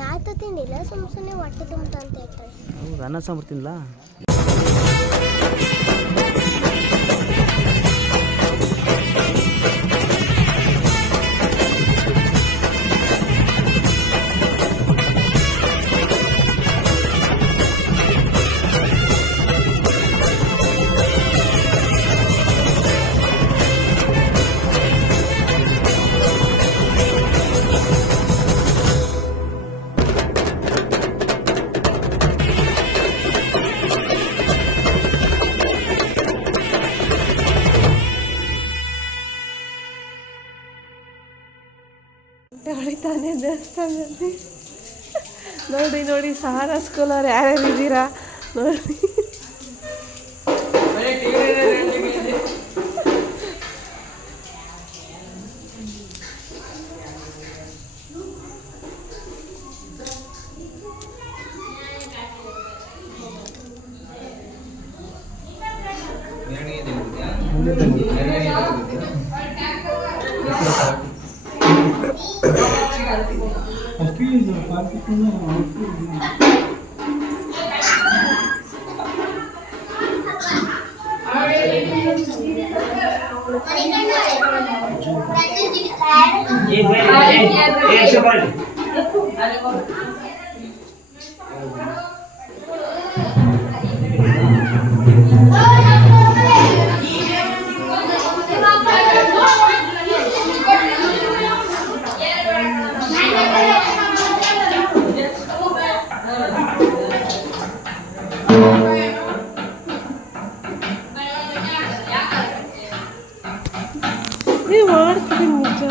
ಯಾವತ್ತೂ ತಿಂದಿಲ್ಲ, ಸುಮ್ಮನೆ ಹೊಟ್ಟೆ ತುಂಬ ಅಂತ ಹೇಳ್ತಾರೆ. ಹೌದು, ಅನ್ನ ಸಾಂಬಾರು ತಿನ್ನಲ್ಲ. ಹೊಳಿತಾನೆ ದೇವಸ್ಥಾನದಲ್ಲಿ ನೋಡಿ ನೋಡಿ ಸಹಾರಾ ಸ್ಕೂಲವ್ರು ಯಾರ್ಯಾರು ಇದ್ದೀರಾ ನೋಡಿ. ನೀವು ಮಾಡ್ತೀವಿ ನಿಜ.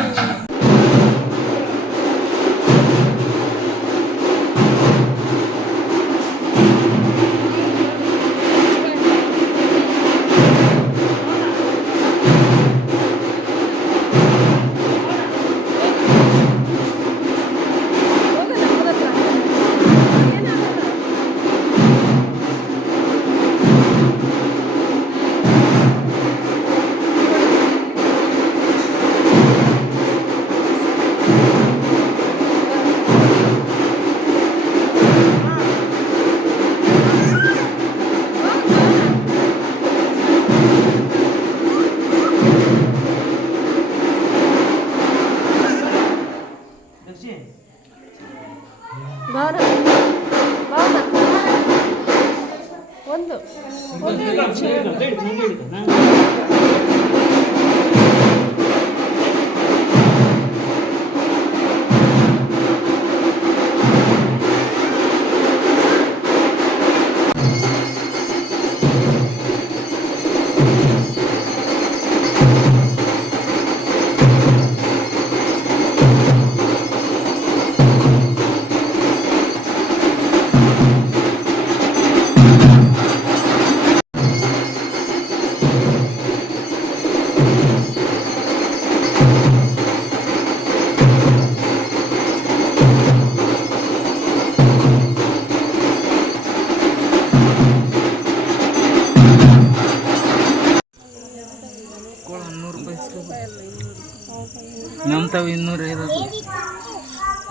ನಮ್ತಾವ 205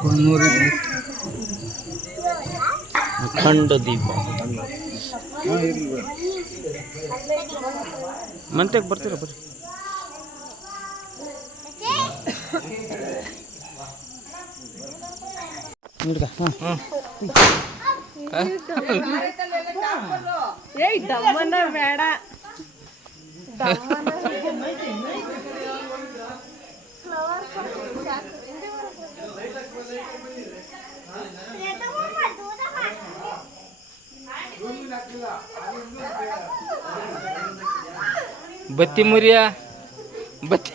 100 ಅಖಂಡ ದೀಪ ಮಂತ್ಯಕ್ಕೆ ಬರ್ತೀರಾ ಬರ್ರಿ. ಏಯ್ ದಮ್ಮನ ಬೇಡ, ಬತ್ತಿ ಮುರಿಯ ಬತ್ತಿ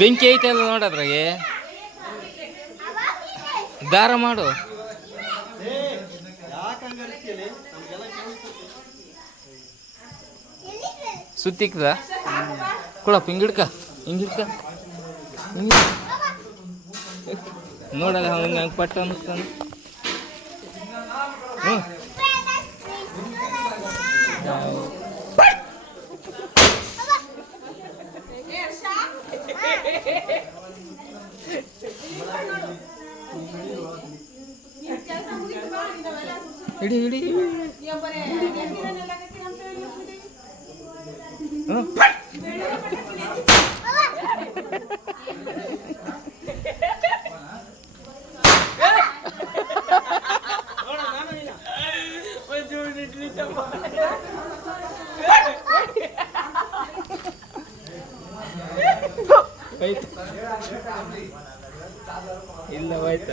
ಬೆಂಕಿ ಐತಲ್ಲ ನೋಡದ್ರಾಗೆ ದಾರ ಮಾಡು ಸುತ್ತಿಕ್ದ ಕೊಡಪ್ಪ ಹಿಂಗಿಡ್ಕ ನೋಡಲ್ಲ ಹಂಗೆ ಪಟ್ಟ ಅನ್ನಿಸ್ತಾನೆ ಹ್ಞೂ ಹಿಡಿ ಇಲ್ಲ ಹೋಯ್ತು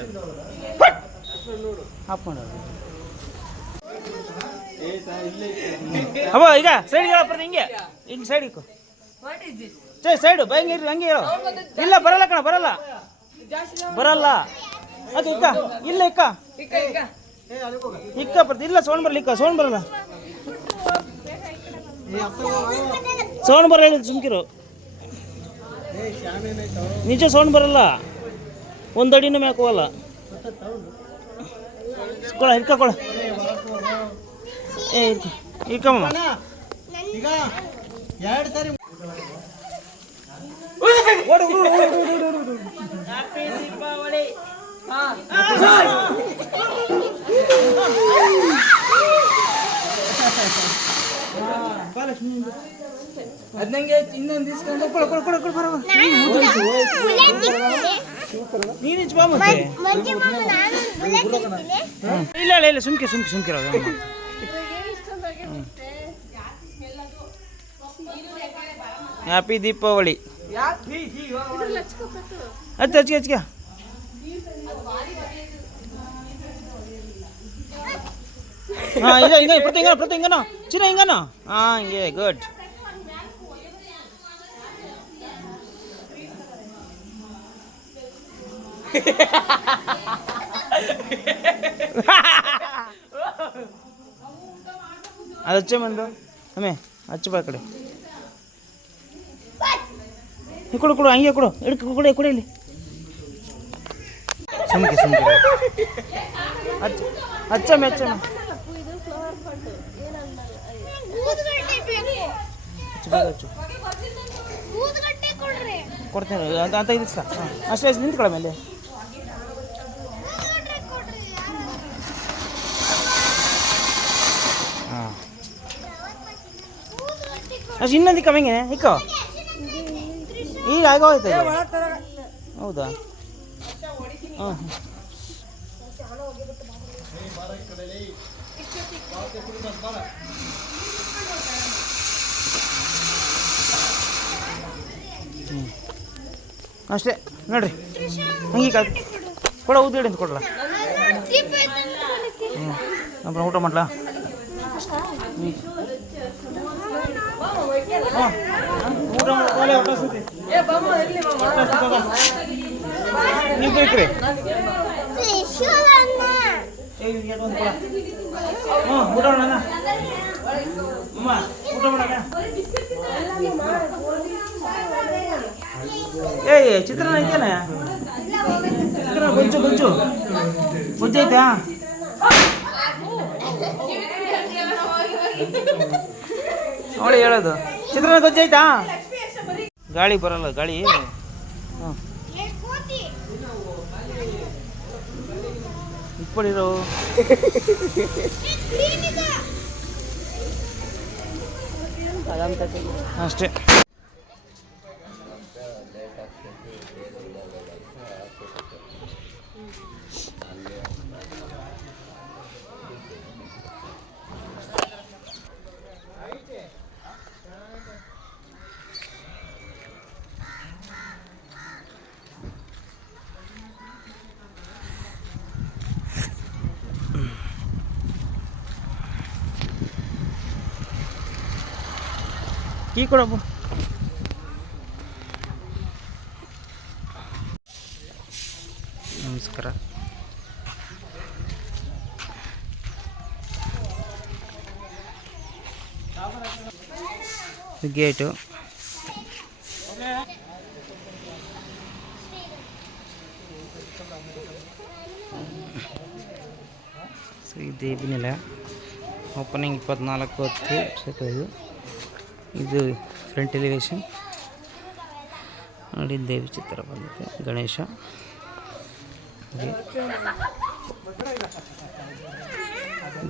ಆಫ್ ಮಾಡೋದು ಅವ ಈಗ ಸೈಡ್ ಹೇಳಪ್ಪ ಹಿಂಗೆ ಸೈಡ್ ಇಕ್ಕು ಸೈಡು ಹಂಗೆ ಹೇಳು ಇಲ್ಲ ಬರಲ್ಲ ಕಣ ಬರಲ್ಲ ಅದು ಇಲ್ಲ ಇಕ್ಕ ಇಲ್ಲ ಸೌಂಡ್ ಬರಲ್ಲ ಸೌಂಡ್ ಬರಲ್ಲ ಹೇಳಿದ್ ಸುಮ್ಕಿರು ನಿಜ ಸೌಂಡ್ ಬರಲ್ಲ ಒಂದು ಅಡಿನೂ ಮ್ಯಾಕ್ ಹೋಗಲ್ಲ ಕೊಡ ಇಕ್ಕಮ್ಮ ಈಗ 2 ಸಾರಿ ಅದ್ ನಂಗೆ ಇನ್ನೊಂದು ಇಸ್ಕೊಂಡು ನೀನು ಬಾ ಮತ್ತೆ ಇಲ್ಲ ಸುಮ್ಕಿರೋ ಹ್ಯಾಪಿ ದೀಪಾವಳಿ ಹಚ್ಚಿಗೆ ಹಾಂ ಹಿಂಗೆ ಪ್ರತಿ ಹಿಂಗನೋ ಚಿನ್ನ ಹಿಂಗನೋ ಹಾಂ ಹಿಂಗೆ ಗುಡ್ ಅದು ಹಚ್ಚೆ ಬಂದು ಅಮ್ಮೆ ಹಚ್ಚು ಬಾ ಕಡೆ ಕೊಡು ಹಂಗೆ ಕೊಡು ಕೊಡು ಇಲ್ಲಿ ಸುಮ್ಕೆ ಹಚ್ಚಮ್ಮ ಹಚ್ಚು ಕೊಡ್ತೀನಿ ಅಂತ ಇದಿಸ್ಕ ಅಷ್ಟೇ ನಿಂತ್ಕೊಳ್ಳ ಮೇಲೆ ಹಾಂ ಅಷ್ಟು ಇನ್ನೊಂದು ಕಮ್ಮಿಗೆ ಇಕ್ಕೋ ಈಗ ಆಗೋಯ್ತು ಹೌದಾ ಹಾಂ ಅಷ್ಟೇ ನೋಡ್ರಿ ಹಂಗೆ ಕೊಡ ಉದ್ದಿಡಿ ಅಂತ ಕೊಡ್ಲ ನಮ್ಮ ಊಟ ಮಾಡ್ಲಾ ನೀವು ಬೇಕ್ರಿ ಊಟ ಮಾಡೋಣ ಅಮ್ಮ ಊಟ ಮಾಡೋಣ ಚಿತ್ರಾನ್ನ ಐತೇನ ಚಿತ್ರಾನ್ನ ಗೊಜ್ಜು ಐತಾ ಅವಳು ಹೇಳೋದು ಚಿತ್ರಾನ್ನ ಗೊಜ್ಜು ಐತಾ ಗಾಳಿ ಬರಲ್ಲ ಗಾಳಿ ಹಾಂ ಇಪ್ಪಡಿರೋ ಅಷ್ಟೇ ಕೀ ಕೊಡಪ್ಪ. ನಮಸ್ಕಾರ. ಗೇಟು ಸೊ ಈ ದೇವಿನೆಲೆ ಓಪನಿಂಗ್ 24/10 ಇದು ಫ್ರಂಟ್ ಎಲಿವೇಶನ್ ನೋಡಿ. ದೇವಿ ಚಿತ್ರ ಬಂದಿದೆ. ಗಣೇಶ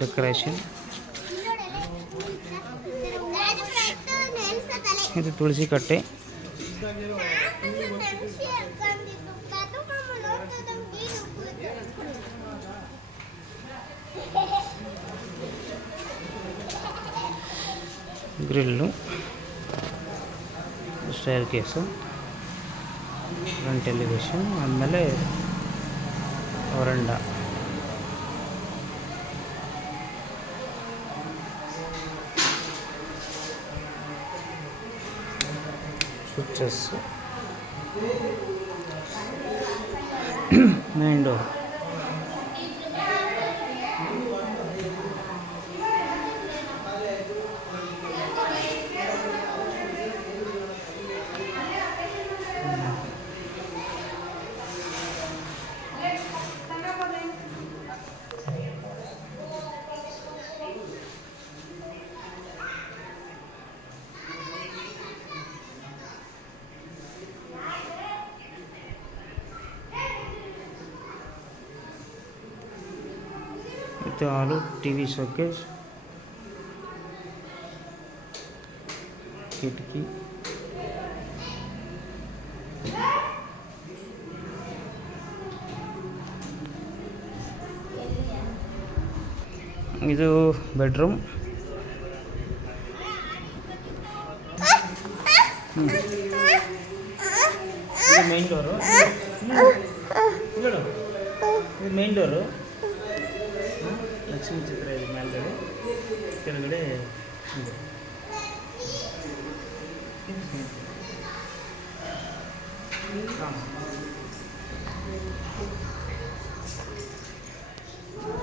ಡೆಕೋರೇಷನ್. ಇದು ತುಳಸಿ ಕಟ್ಟೆ. Grill, stair case, front elevation, ಆದಮೇಲೆ ವರಂಡ. ಸ್ವಿಚಸ್ಸು, ಮೇನ್ ಡೋರ್. ಇದು ಹಾಲು, ಟಿವಿ ಶೋಕೇಸ್, ಕಿಟಕಿ, ಇದು ಬೆಡ್ರೂಮ್. ಇದು ಮೇನ್ ಡೋರು. ಇದು ಮೇನ್ ಡೋರು. ಲಕ್ಷ್ಮೀ ಚಿತ್ರ ಇದೆ ಮೇಲ್ಗಡೆ, ಕೆಳಗಡೆ ಇದೆ.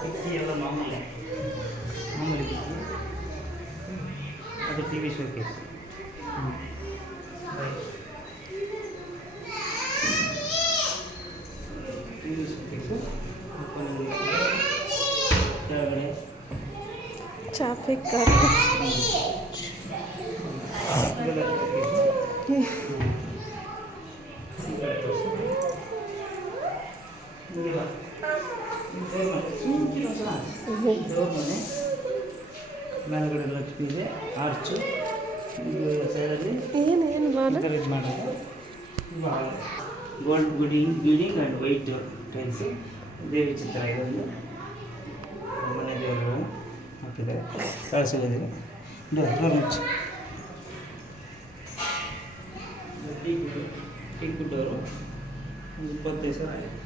ಕಿಟಕಿ ಎಲ್ಲ ಮಾಮೂಲಿ ಕಿಟಕಿ. ಅದು TV showcase. TV showcase ಕೆಳಗಡೆ ಟ್ರಾಫಿಕ್ ಮೇಲ್ಗಡೆ ಲಕ್ಷ್ಮಿ ಇದೆ. ಆರ್ಚು ಸೈಡಲ್ಲಿ ಏನೇನು ಇದು ಮಾಡೋದು. Gold beading and white tiles. ದೇವಿ ಚಿತ್ರ ಇದೊಂದು ಮನೆ ದೇವರು ಹಾಕಿದ್ದಾರೆ. ಕಳಿಸಿದೆ ಡೋರ್ ಮುಚ್ಚಿ. ಟೀಕ್ ಡೋರು 25,000 ಆಗಿದೆ.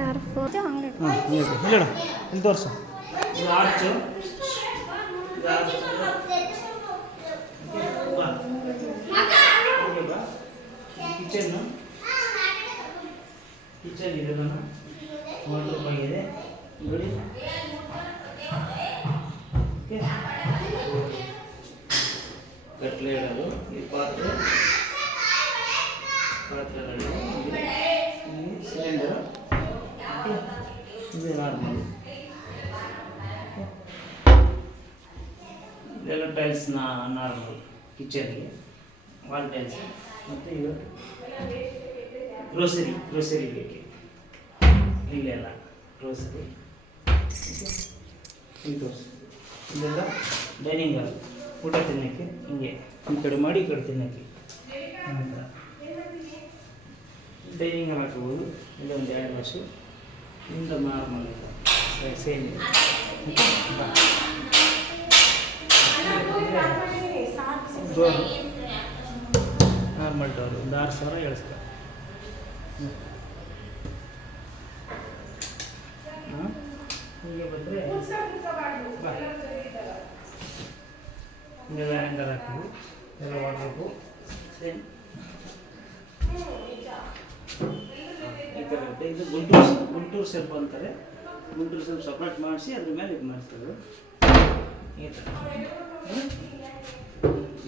ಯಾರು ಫೋಟೋ ಹಂಗೆ ಇಲ್ಲ ಇಲ್ಲಿ ತೋರಿಸು. ಇದು ಆರ್ಚು. ಕಿಚನ್ನು. ಕಿಚನ್ ಇದೆ. ₹1 ಆಗಿದೆ ನೋಡಿ. ಕಟ್ಲೆ ಇಡೋದು. ಈ ಪಾತ್ರೆಗಳು, ಸಿಲಿಂಡರ್, ಇದು ನಾರ್ಮಲ್. ಇದೆಲ್ಲ ಟೈಲ್ಸ್ ನಾರ್ಮಲ್ ಕಿಚನ್ಗೆ. Wall tiles. ಮತ್ತು ಇದು ಗ್ರೋಸರಿ ಬೇಕೆ ಇಲ್ಲೆಲ್ಲ ಗ್ರೋಸರಿ. ಇದು ಇದೆಲ್ಲ ಡೈನಿಂಗ್ ಹಾಲ್, ಊಟ ತಿನ್ನೋಕ್ಕೆ. ಹಿಂಗೆ ಈ ಕಡೆ ಮಾಡಿ ಈ ಕಡೆ ತಿನ್ನೋಕ್ಕೆ ಡೈನಿಂಗ್ ಹಾಲ್ ಹಾಕ್ಬೋದು. ಇಲ್ಲೊಂದು 2 ವರ್ಷ ಇಂದ ನಾರ್ಮಲ್ ಇಲ್ಲ ಸೇಮ್ ಇದೆ. ಡೋರು ನಾರ್ಮಲ್ ಡೋರು ಒಂದು 6,000 7,000. ಹೀಗೆ ಬಂದರೆ ಇದೆಲ್ಲ ಹ್ಯಾಂಗರ್ ಹಾಕೋದು, ಎಲ್ಲ ವಾಡ್ರೋಬು ಸೇಮ್ ಈ ಥರ ಇರುತ್ತೆ. ಇದು ಗುಂಟೂರು ಸೆಲ್ಫ್ ಅಂತಾರೆ. ಗುಂಟೂರು ಸೆಲ್ಫ್ ಸಪ್ರೇಟ್ ಮಾಡಿಸಿ ಅದ್ರ ಮೇಲೆ ಇದು ಮಾಡಿಸ್ತಾರೆ ಈ ಥರ.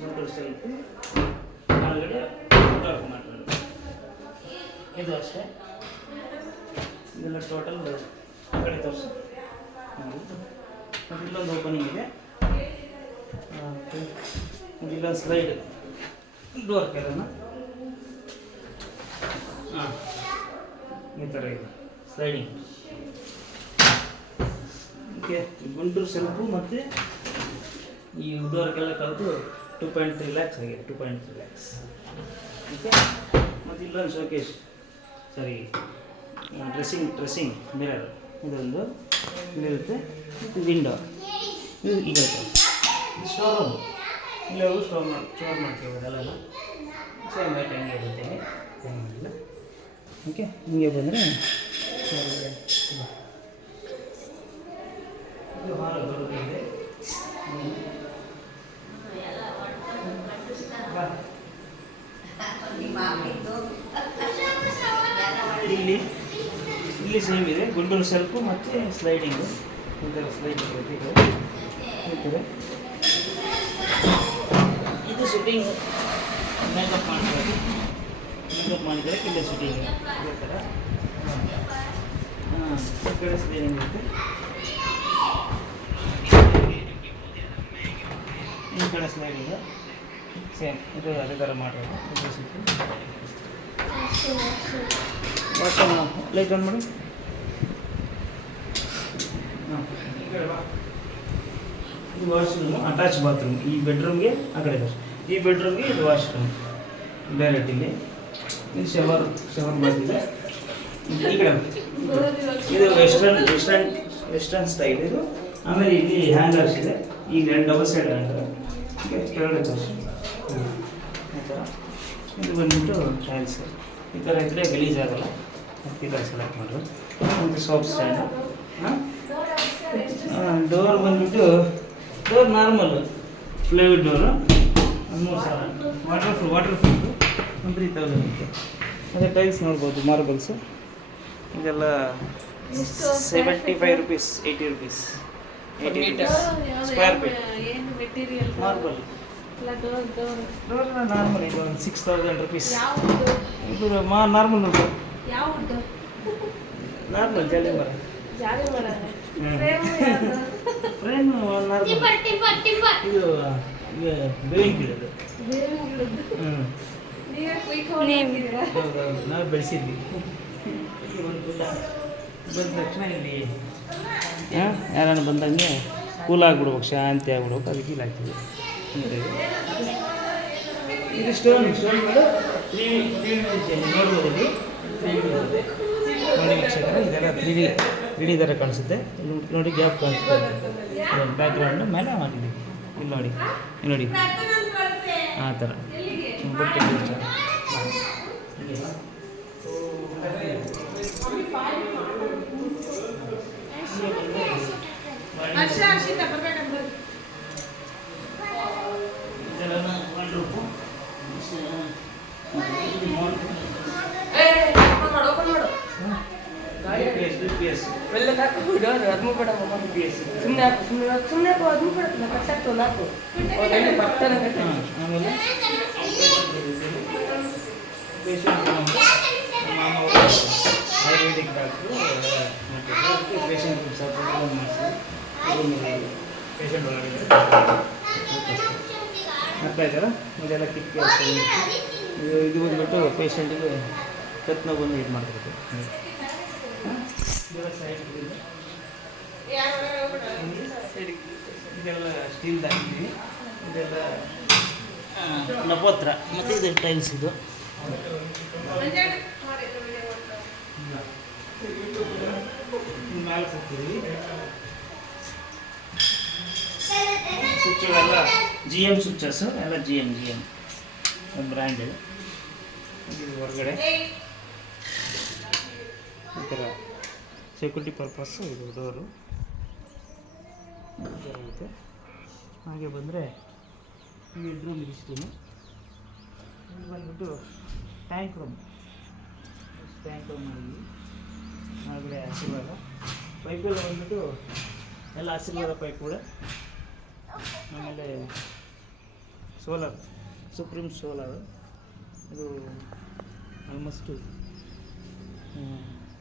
ಗುಂಟೂರು ಸೆಲ್ಫು ಒಳಗಡೆ ವರ್ಕ್ ಮಾಡ್ತಾರೆ. ಇದು ಅಷ್ಟೇ. ಇದೆಲ್ಲ ಟೋಟಲ್ ಆ ಕಡೆ ತೋರಿಸಿ. ಮತ್ತು ಇಲ್ಲೊಂದು ಓಪನಿಂಗ್ ಇದೆ, ಇಲ್ಲೊಂದು ಸ್ಲೈಡ್ ಡೋರ್ ಕೆಳನ ಹಾಂ ಈ ಥರ ಇದೆ ಸ್ಲೈಡಿಂಗ್. ಓಕೆ, ಗುಂಟೂರು ಸೆಲ್ಫು ಮತ್ತು ಈ ಡೋರ್ಗೆಲ್ಲ ಕಲಿತು 2.3 lakhs ಆಗಿದೆ. 2.3 lakhs. ಓಕೆ, ಮತ್ತು ಇಲ್ಲೊಂದು ಶೋಕೇಶ್, ಸಾರಿ ಡ್ರೆಸ್ಸಿಂಗ್ ಮಿರರ್ ಇದೊಂದು ಇಲ್ಲಿರುತ್ತೆ. ಮತ್ತು ವಿಂಡೋ ಇದು ಈಗ ಸ್ಟೋರ್ ರೂಮ್, ಇಲ್ಲಿ ಹೋಗಿ ಸ್ಟೋರ್ ಮಾಡ್ತೀವಿ ಅದೆಲ್ಲ ಸೇಮ್ ಐಟ್ ಹಂಗೆ ಇರುತ್ತೆ. ಏನು ಮಾಡಿಲ್ಲ. ಓಕೆ, ಹಿಂಗೆ ಬಂದರೆ ಇದು ಹಾಲ್ ದೊಡ್ಡದಿದೆ. ಇಲ್ಲಿ ಸೇಮ್ ಇದೆ, ಗುಂಟೂರು ಸೆಲ್ಫು ಮತ್ತು ಸ್ಲೈಡಿಂಗು. ಈ ಥರ ಸ್ಲೈಡಿಂಗ್ ಇರುತ್ತೆ. ಇದು ಶೂಟಿಂಗ್ ಮೇಕಪ್ ಮಾಡ್ತಾರೆ. ಮೇಕಪ್ ಮಾಡಿದರೆ ಇಲ್ಲೇ ಶೂಟಿಂಗ್ ಇದೇ ಥರ. ಈ ಕಡೆ ಸ್ಲೈಡಿಂಗ್ ಇರುತ್ತೆ, ಈ ಕಡೆ ಸ್ಲೈಡಿಂಗು ಸೇಮ್ ಇದು ಅದೇ ಥರ ಮಾಡೋದು. ವಾಶ್ರೂಮ್ ಲೈಟ್ ಆನ್ ಮಾಡಿ. ಹಾಂ, ಈ ಕಡೆ ಬಾ. ಇದು ವಾಶ್ರೂಮು, ಅಟ್ಯಾಚ್ ಬಾತ್ರೂಮ್. ಈ ಬೆಡ್ರೂಮ್ಗೆ ಆ ಕಡೆ ಇದೆ, ಈ ಬೆಡ್ರೂಮ್ಗೆ ಇದು ವಾಶ್ರೂಮ್ ಡೈರೆಕ್ಟ್ ಇಲ್ಲಿ. ಇದು ಶವರ್ ಬಾತ್ ಇದೆ. ಈ ಕಡೆ ಇದು ವೆಸ್ಟರ್ನ್ ಸ್ಟೈಲ್ ಇದು. ಆಮೇಲೆ ಇಲ್ಲಿ ಹ್ಯಾಂಗರ್ಸ್ ಇದೆ, ಈಗ ಡಬಲ್ ಸೈಡ್ ಹ್ಯಾಂಗರ್ ಕೆಳಗಡೆ ತೋರಿಸಿ. ಈ ಥರ ಇದು ಬಂದ್ಬಿಟ್ಟು ಟೈಲ್ಸ್. ಈ ಥರ ಇದ್ದರೆ ಗಲೀಜಾಗಲ್ಲ, ಈ ಥರ ಸೆಲೆಕ್ಟ್ ಮಾಡೋದು. ಮತ್ತು ಸೋಪ್ ಸ್ಟ್ಯಾಂಡು. ಡೋರ್ ಬಂದ್ಬಿಟ್ಟು door normal plywood door 3,000. Water proof 3,000 ಇರುತ್ತೆ. ಮತ್ತು ಟೈಲ್ಸ್ ನೋಡ್ಬೋದು, ಮಾರ್ಬಲ್ಸು ಇದೆಲ್ಲ 75 rupees, 80 rupees, 80 rupees square feet marble. Door normal ಇದು 6,000 rupees. ಇದು ನಾರ್ಮಲ್ ಉಂಟು, ನಾರ್ಮಲ್ ಜಾಲಿ ಮರ. Frame normal. ಇದು ಬೇವಿನ ಗಿಡದು. ನಾವು ಬೆಳೆಸಿದ್ವಿ. ಬಂದ ತಕ್ಷಣ ಇಲ್ಲಿ ಯಾರನ್ನ ಬಂದಂಗೆ ಕೂಲ್ ಆಗಿಬಿಡ್ಬೇಕು, ಶಾಂತಿ ಆಗಿಬಿಡ್ಬೇಕು, ಅದಕ್ಕೆ ಇಲ್ಲಿ ಹಾಕ್ತೀವಿ. ಇದು ಸ್ಟೋನ್ ಮೇಲೆ ನೋಡ್ಬೋದು. ನೋಡಿ ವೀಕ್ಷಕರೇ, ಇದೆಲ್ಲ 3D ಥರ ಕಾಣಿಸುತ್ತೆ. ನೋಡಿ ಗ್ಯಾಪ್ ಕಾಣಿಸುತ್ತೆ, ಬ್ಯಾಕ್ಗ್ರೌಂಡು ಮೇಲೆ ಮಾಡಿದ್ದೀವಿ. ಇಲ್ಲಿ ನೋಡಿ ಆ ಥರ ಬಟ್ಟೆ ಆಯುರ್ವೇದಿಕ್ ಡಾಕ್ಟ್ರು ಮತ್ತು ಪೇಷಂಟ್ ಪೇಷಂಟ್ ಒಳಗಡೆ ಮಾಡ್ತಾ ಇದ್ದಾರೆ. ಇದೆಲ್ಲ ಕಿಕ್ಕಿ ಇದು ಬಂದ್ಬಿಟ್ಟು ಪೇಷಂಟಿಗೆ ಕತ್ ನೋವು ಬಂದು ಇದು ಮಾಡ್ಬೇಕು. ಇದೆಲ್ಲ ಸ್ಟೀಲ್ದು ಹಾಕಿದ್ದೀವಿ. ಇದೆಲ್ಲ ನಪೋತ್ರ ಮತ್ತು ಇದು ಟೈಲ್ಸ್. ಇದು ಮೇಲೆ ಹೋಗ್ತೀವಿ. ಸ್ವಿಚ್ಗಳೆಲ್ಲ GM ಸ್ವಿಚ್ಚಸ್ಸು, ಎಲ್ಲ GM ಬ್ರ್ಯಾಂಡೆಡ್. ಇದು ಹೊರಗಡೆ ಈ ಥರ ಸೆಕ್ಯೂರಿಟಿ ಪರ್ಪಸ್ಸು ಇದು ಡೋರು ಇರುತ್ತೆ. ಹಾಗೆ ಬಂದರೆ ಈ ಬೆಡ್ರೂಮ್ ಇದಿಷ್ಟೇನು. ಇಲ್ಲಿ ಬಂದ್ಬಿಟ್ಟು ಟ್ಯಾಂಕ್ ರೂಮ್ ಮಾಡಿದ್ವಿ. ಒಳಗಡೆ ಆಶೀರ್ವಾದ ಪೈಪೆಲ್ಲ ಬಂದ್ಬಿಟ್ಟು ಎಲ್ಲ ಆಶೀರ್ವಾದ ಪೈಪ್ ಕೂಡ. ಆಮೇಲೆ ಸೋಲಾರ್, ಸುಪ್ರೀಂ ಸೋಲಾರು. ಇದು ಆಲ್ಮೋಸ್ಟು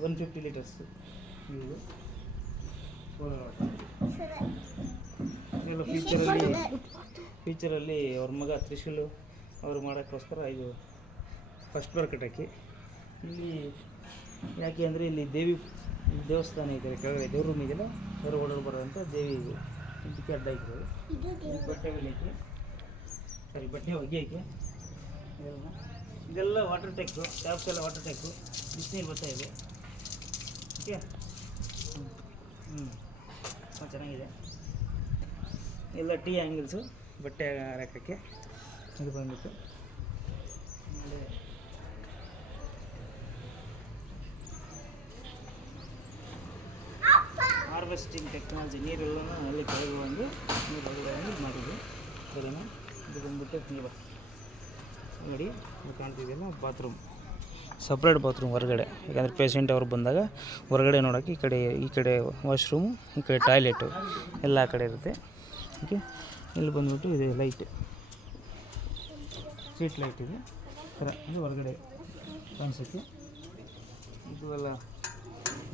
150 ಲೀಟರ್ಸು ಇದು ಸೋಲಾರ್ ವಾಟರ್. ಇದೆಲ್ಲ ಫ್ಯೂಚರಲ್ಲಿ ಅವ್ರ ಮಗ ತ್ರಿಶೂಲು ಅವರು ಮಾಡೋಕ್ಕೋಸ್ಕರ ಇದು ಫಸ್ಟ್ ಫ್ಲೋರ್ ಕಟ್ಟೋಕ್ಕೆ. ಇಲ್ಲಿ ಯಾಕೆ ಅಂದರೆ ಇಲ್ಲಿ ದೇವಸ್ಥಾನ ಇದೆ, ಕೆಳಗಡೆ ದೇವ್ರ ರೂಮ್ ಇದೆಯಲ್ಲ, ಹೊರ ಓಡೋರು ಬರೋಂಥ ದೇವಿ ಇದು. ಇದಕ್ಕೆ ಅಡ್ಡ ಇರ್ತದೆ. ಬಟ್ಟೆ ಹೊಲಿಯೋಕ್ಕೆ, ಬಟ್ಟೆ ಒಗೆಯೋಕ್ಕೆ ಇದೆಲ್ಲ ವಾಟರ್ ಟ್ಯಾಂಕು. ಟ್ಯಾಪ್ಸ್ ಎಲ್ಲ ವಾಟರ್ ಟ್ಯಾಂಕು. ಬಿಸಿನೀರು ಬರ್ತಾ ಇದೆ. ಓಕೆ, ಚೆನ್ನಾಗಿದೆ. ಎಲ್ಲ ಟೀ ಆ್ಯಂಗಲ್ಸು ಬಟ್ಟೆ ಹಾಕೋಕ್ಕೆ. ಇದು ಬಂದ್ಬಿಟ್ಟು ಆಮೇಲೆ ಹಾರ್ವೆಸ್ಟಿಂಗ್ ಟೆಕ್ನಾಲಜಿ. ನೀರೆಲ್ಲ ಅಲ್ಲಿ ಕೆಳಗೆ ಬಂದು ನೀರು ಒಳಗಡೆ ಬಂದು ಮಾಡಿದ್ವಿ. ಸರಿನಾ? ಇದು ಬಂದ್ಬಿಟ್ಟು ನೀವು ನೋಡಿ, ಇದು ಕಾಣ್ತಿದೆಯಲ್ಲ ಬಾತ್ರೂಮ್, ಸಪ್ರೇಟ್ ಬಾತ್ರೂಮ್ ಹೊರಗಡೆ. ಯಾಕಂದರೆ ಪೇಷಂಟ್ ಅವ್ರು ಬಂದಾಗ ಹೊರಗಡೆ ನೋಡೋಕ್ಕೆ ಈ ಕಡೆ ವಾಶ್ರೂಮು, ಈ ಕಡೆ ಟಾಯ್ಲೆಟು ಎಲ್ಲ ಆ ಕಡೆ ಇರುತ್ತೆ. ಓಕೆ, ಇಲ್ಲಿ ಬಂದ್ಬಿಟ್ಟು ಇದು ಲೈಟ್, ಸ್ಟ್ರೀಟ್ ಲೈಟ್ ಇದೆ ಥರ. ಇದು ಹೊರಗಡೆ ಕಾಣಿಸುತ್ತೆ. ಇದು ಎಲ್ಲ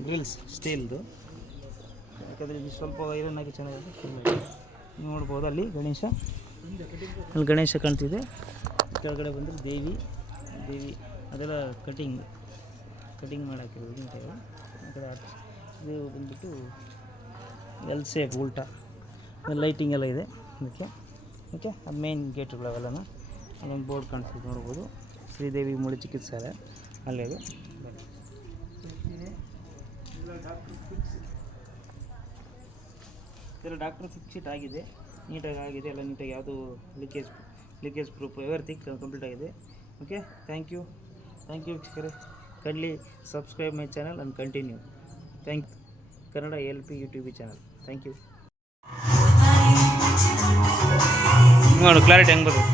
ಗ್ರಿಲ್ಸ್ ಸ್ಟೀಲ್ದು, ಯಾಕಂದರೆ ಇದು ಸ್ವಲ್ಪ ಐರನ್ ಆಗಿ ಚೆನ್ನಾಗಿದೆ. ನೋಡ್ಬೋದು ಅಲ್ಲಿ ಗಣೇಶ, ಅಲ್ಲಿ ಗಣೇಶ ಕಾಣ್ತಿದೆ. ಕೆಳಗಡೆ ಬಂದರೆ ದೇವಿ ಅದೆಲ್ಲ ಕಟಿಂಗ್ ಮಾಡಾಕಿರೋದು ನೀಟಾಗಿ. ಆ ಕಡೆ ಇದು ಬಂದ್ಬಿಟ್ಟು ಎಲ್ ಸೇಪ್ ಉಲ್ಟಾ ಲೈಟಿಂಗ್ ಎಲ್ಲ ಇದೆ ಅದಕ್ಕೆ. ಓಕೆ, ಅದು ಮೇನ್ ಗೇಟುಗಳು ಅವೆಲ್ಲನೂ. ಅಲ್ಲೊಂದು ಬೋರ್ಡ್ ಕಾಣಿಸ್ತಿದೆ ನೋಡ್ಬೋದು, ಶ್ರೀದೇವಿ ಮೂಳೆ ಚಿಕಿತ್ಸಾಲಯ ಅಲ್ಲೇ ಇದೆ. ಇದೆಲ್ಲ ಡಾಕ್ಟ್ರ್ ಫಿಕ್ಸ್ ಶೀಟ್ ಆಗಿದೆ, ನೀಟಾಗಿ ಆಗಿದೆ, ಎಲ್ಲ ನೀಟಾಗಿ. ಯಾವುದು ಲೀಕೇಜ್ ಪ್ರೂಫ್ ಎವ್ರಿಥಿಂಗ್ ಕಂಪ್ಲೀಟ್ ಆಗಿದೆ. ಓಕೆ, ಥ್ಯಾಂಕ್ ಯು ವೀಕ್ಷಕರೇ. Kindly subscribe my channel and continue. Kannada ALP YouTube channel. Thank you. ನೋಡು ಕ್ಲಾರಿಟಿ ಹೆಂಗೆ ಬರ್ತದೆ.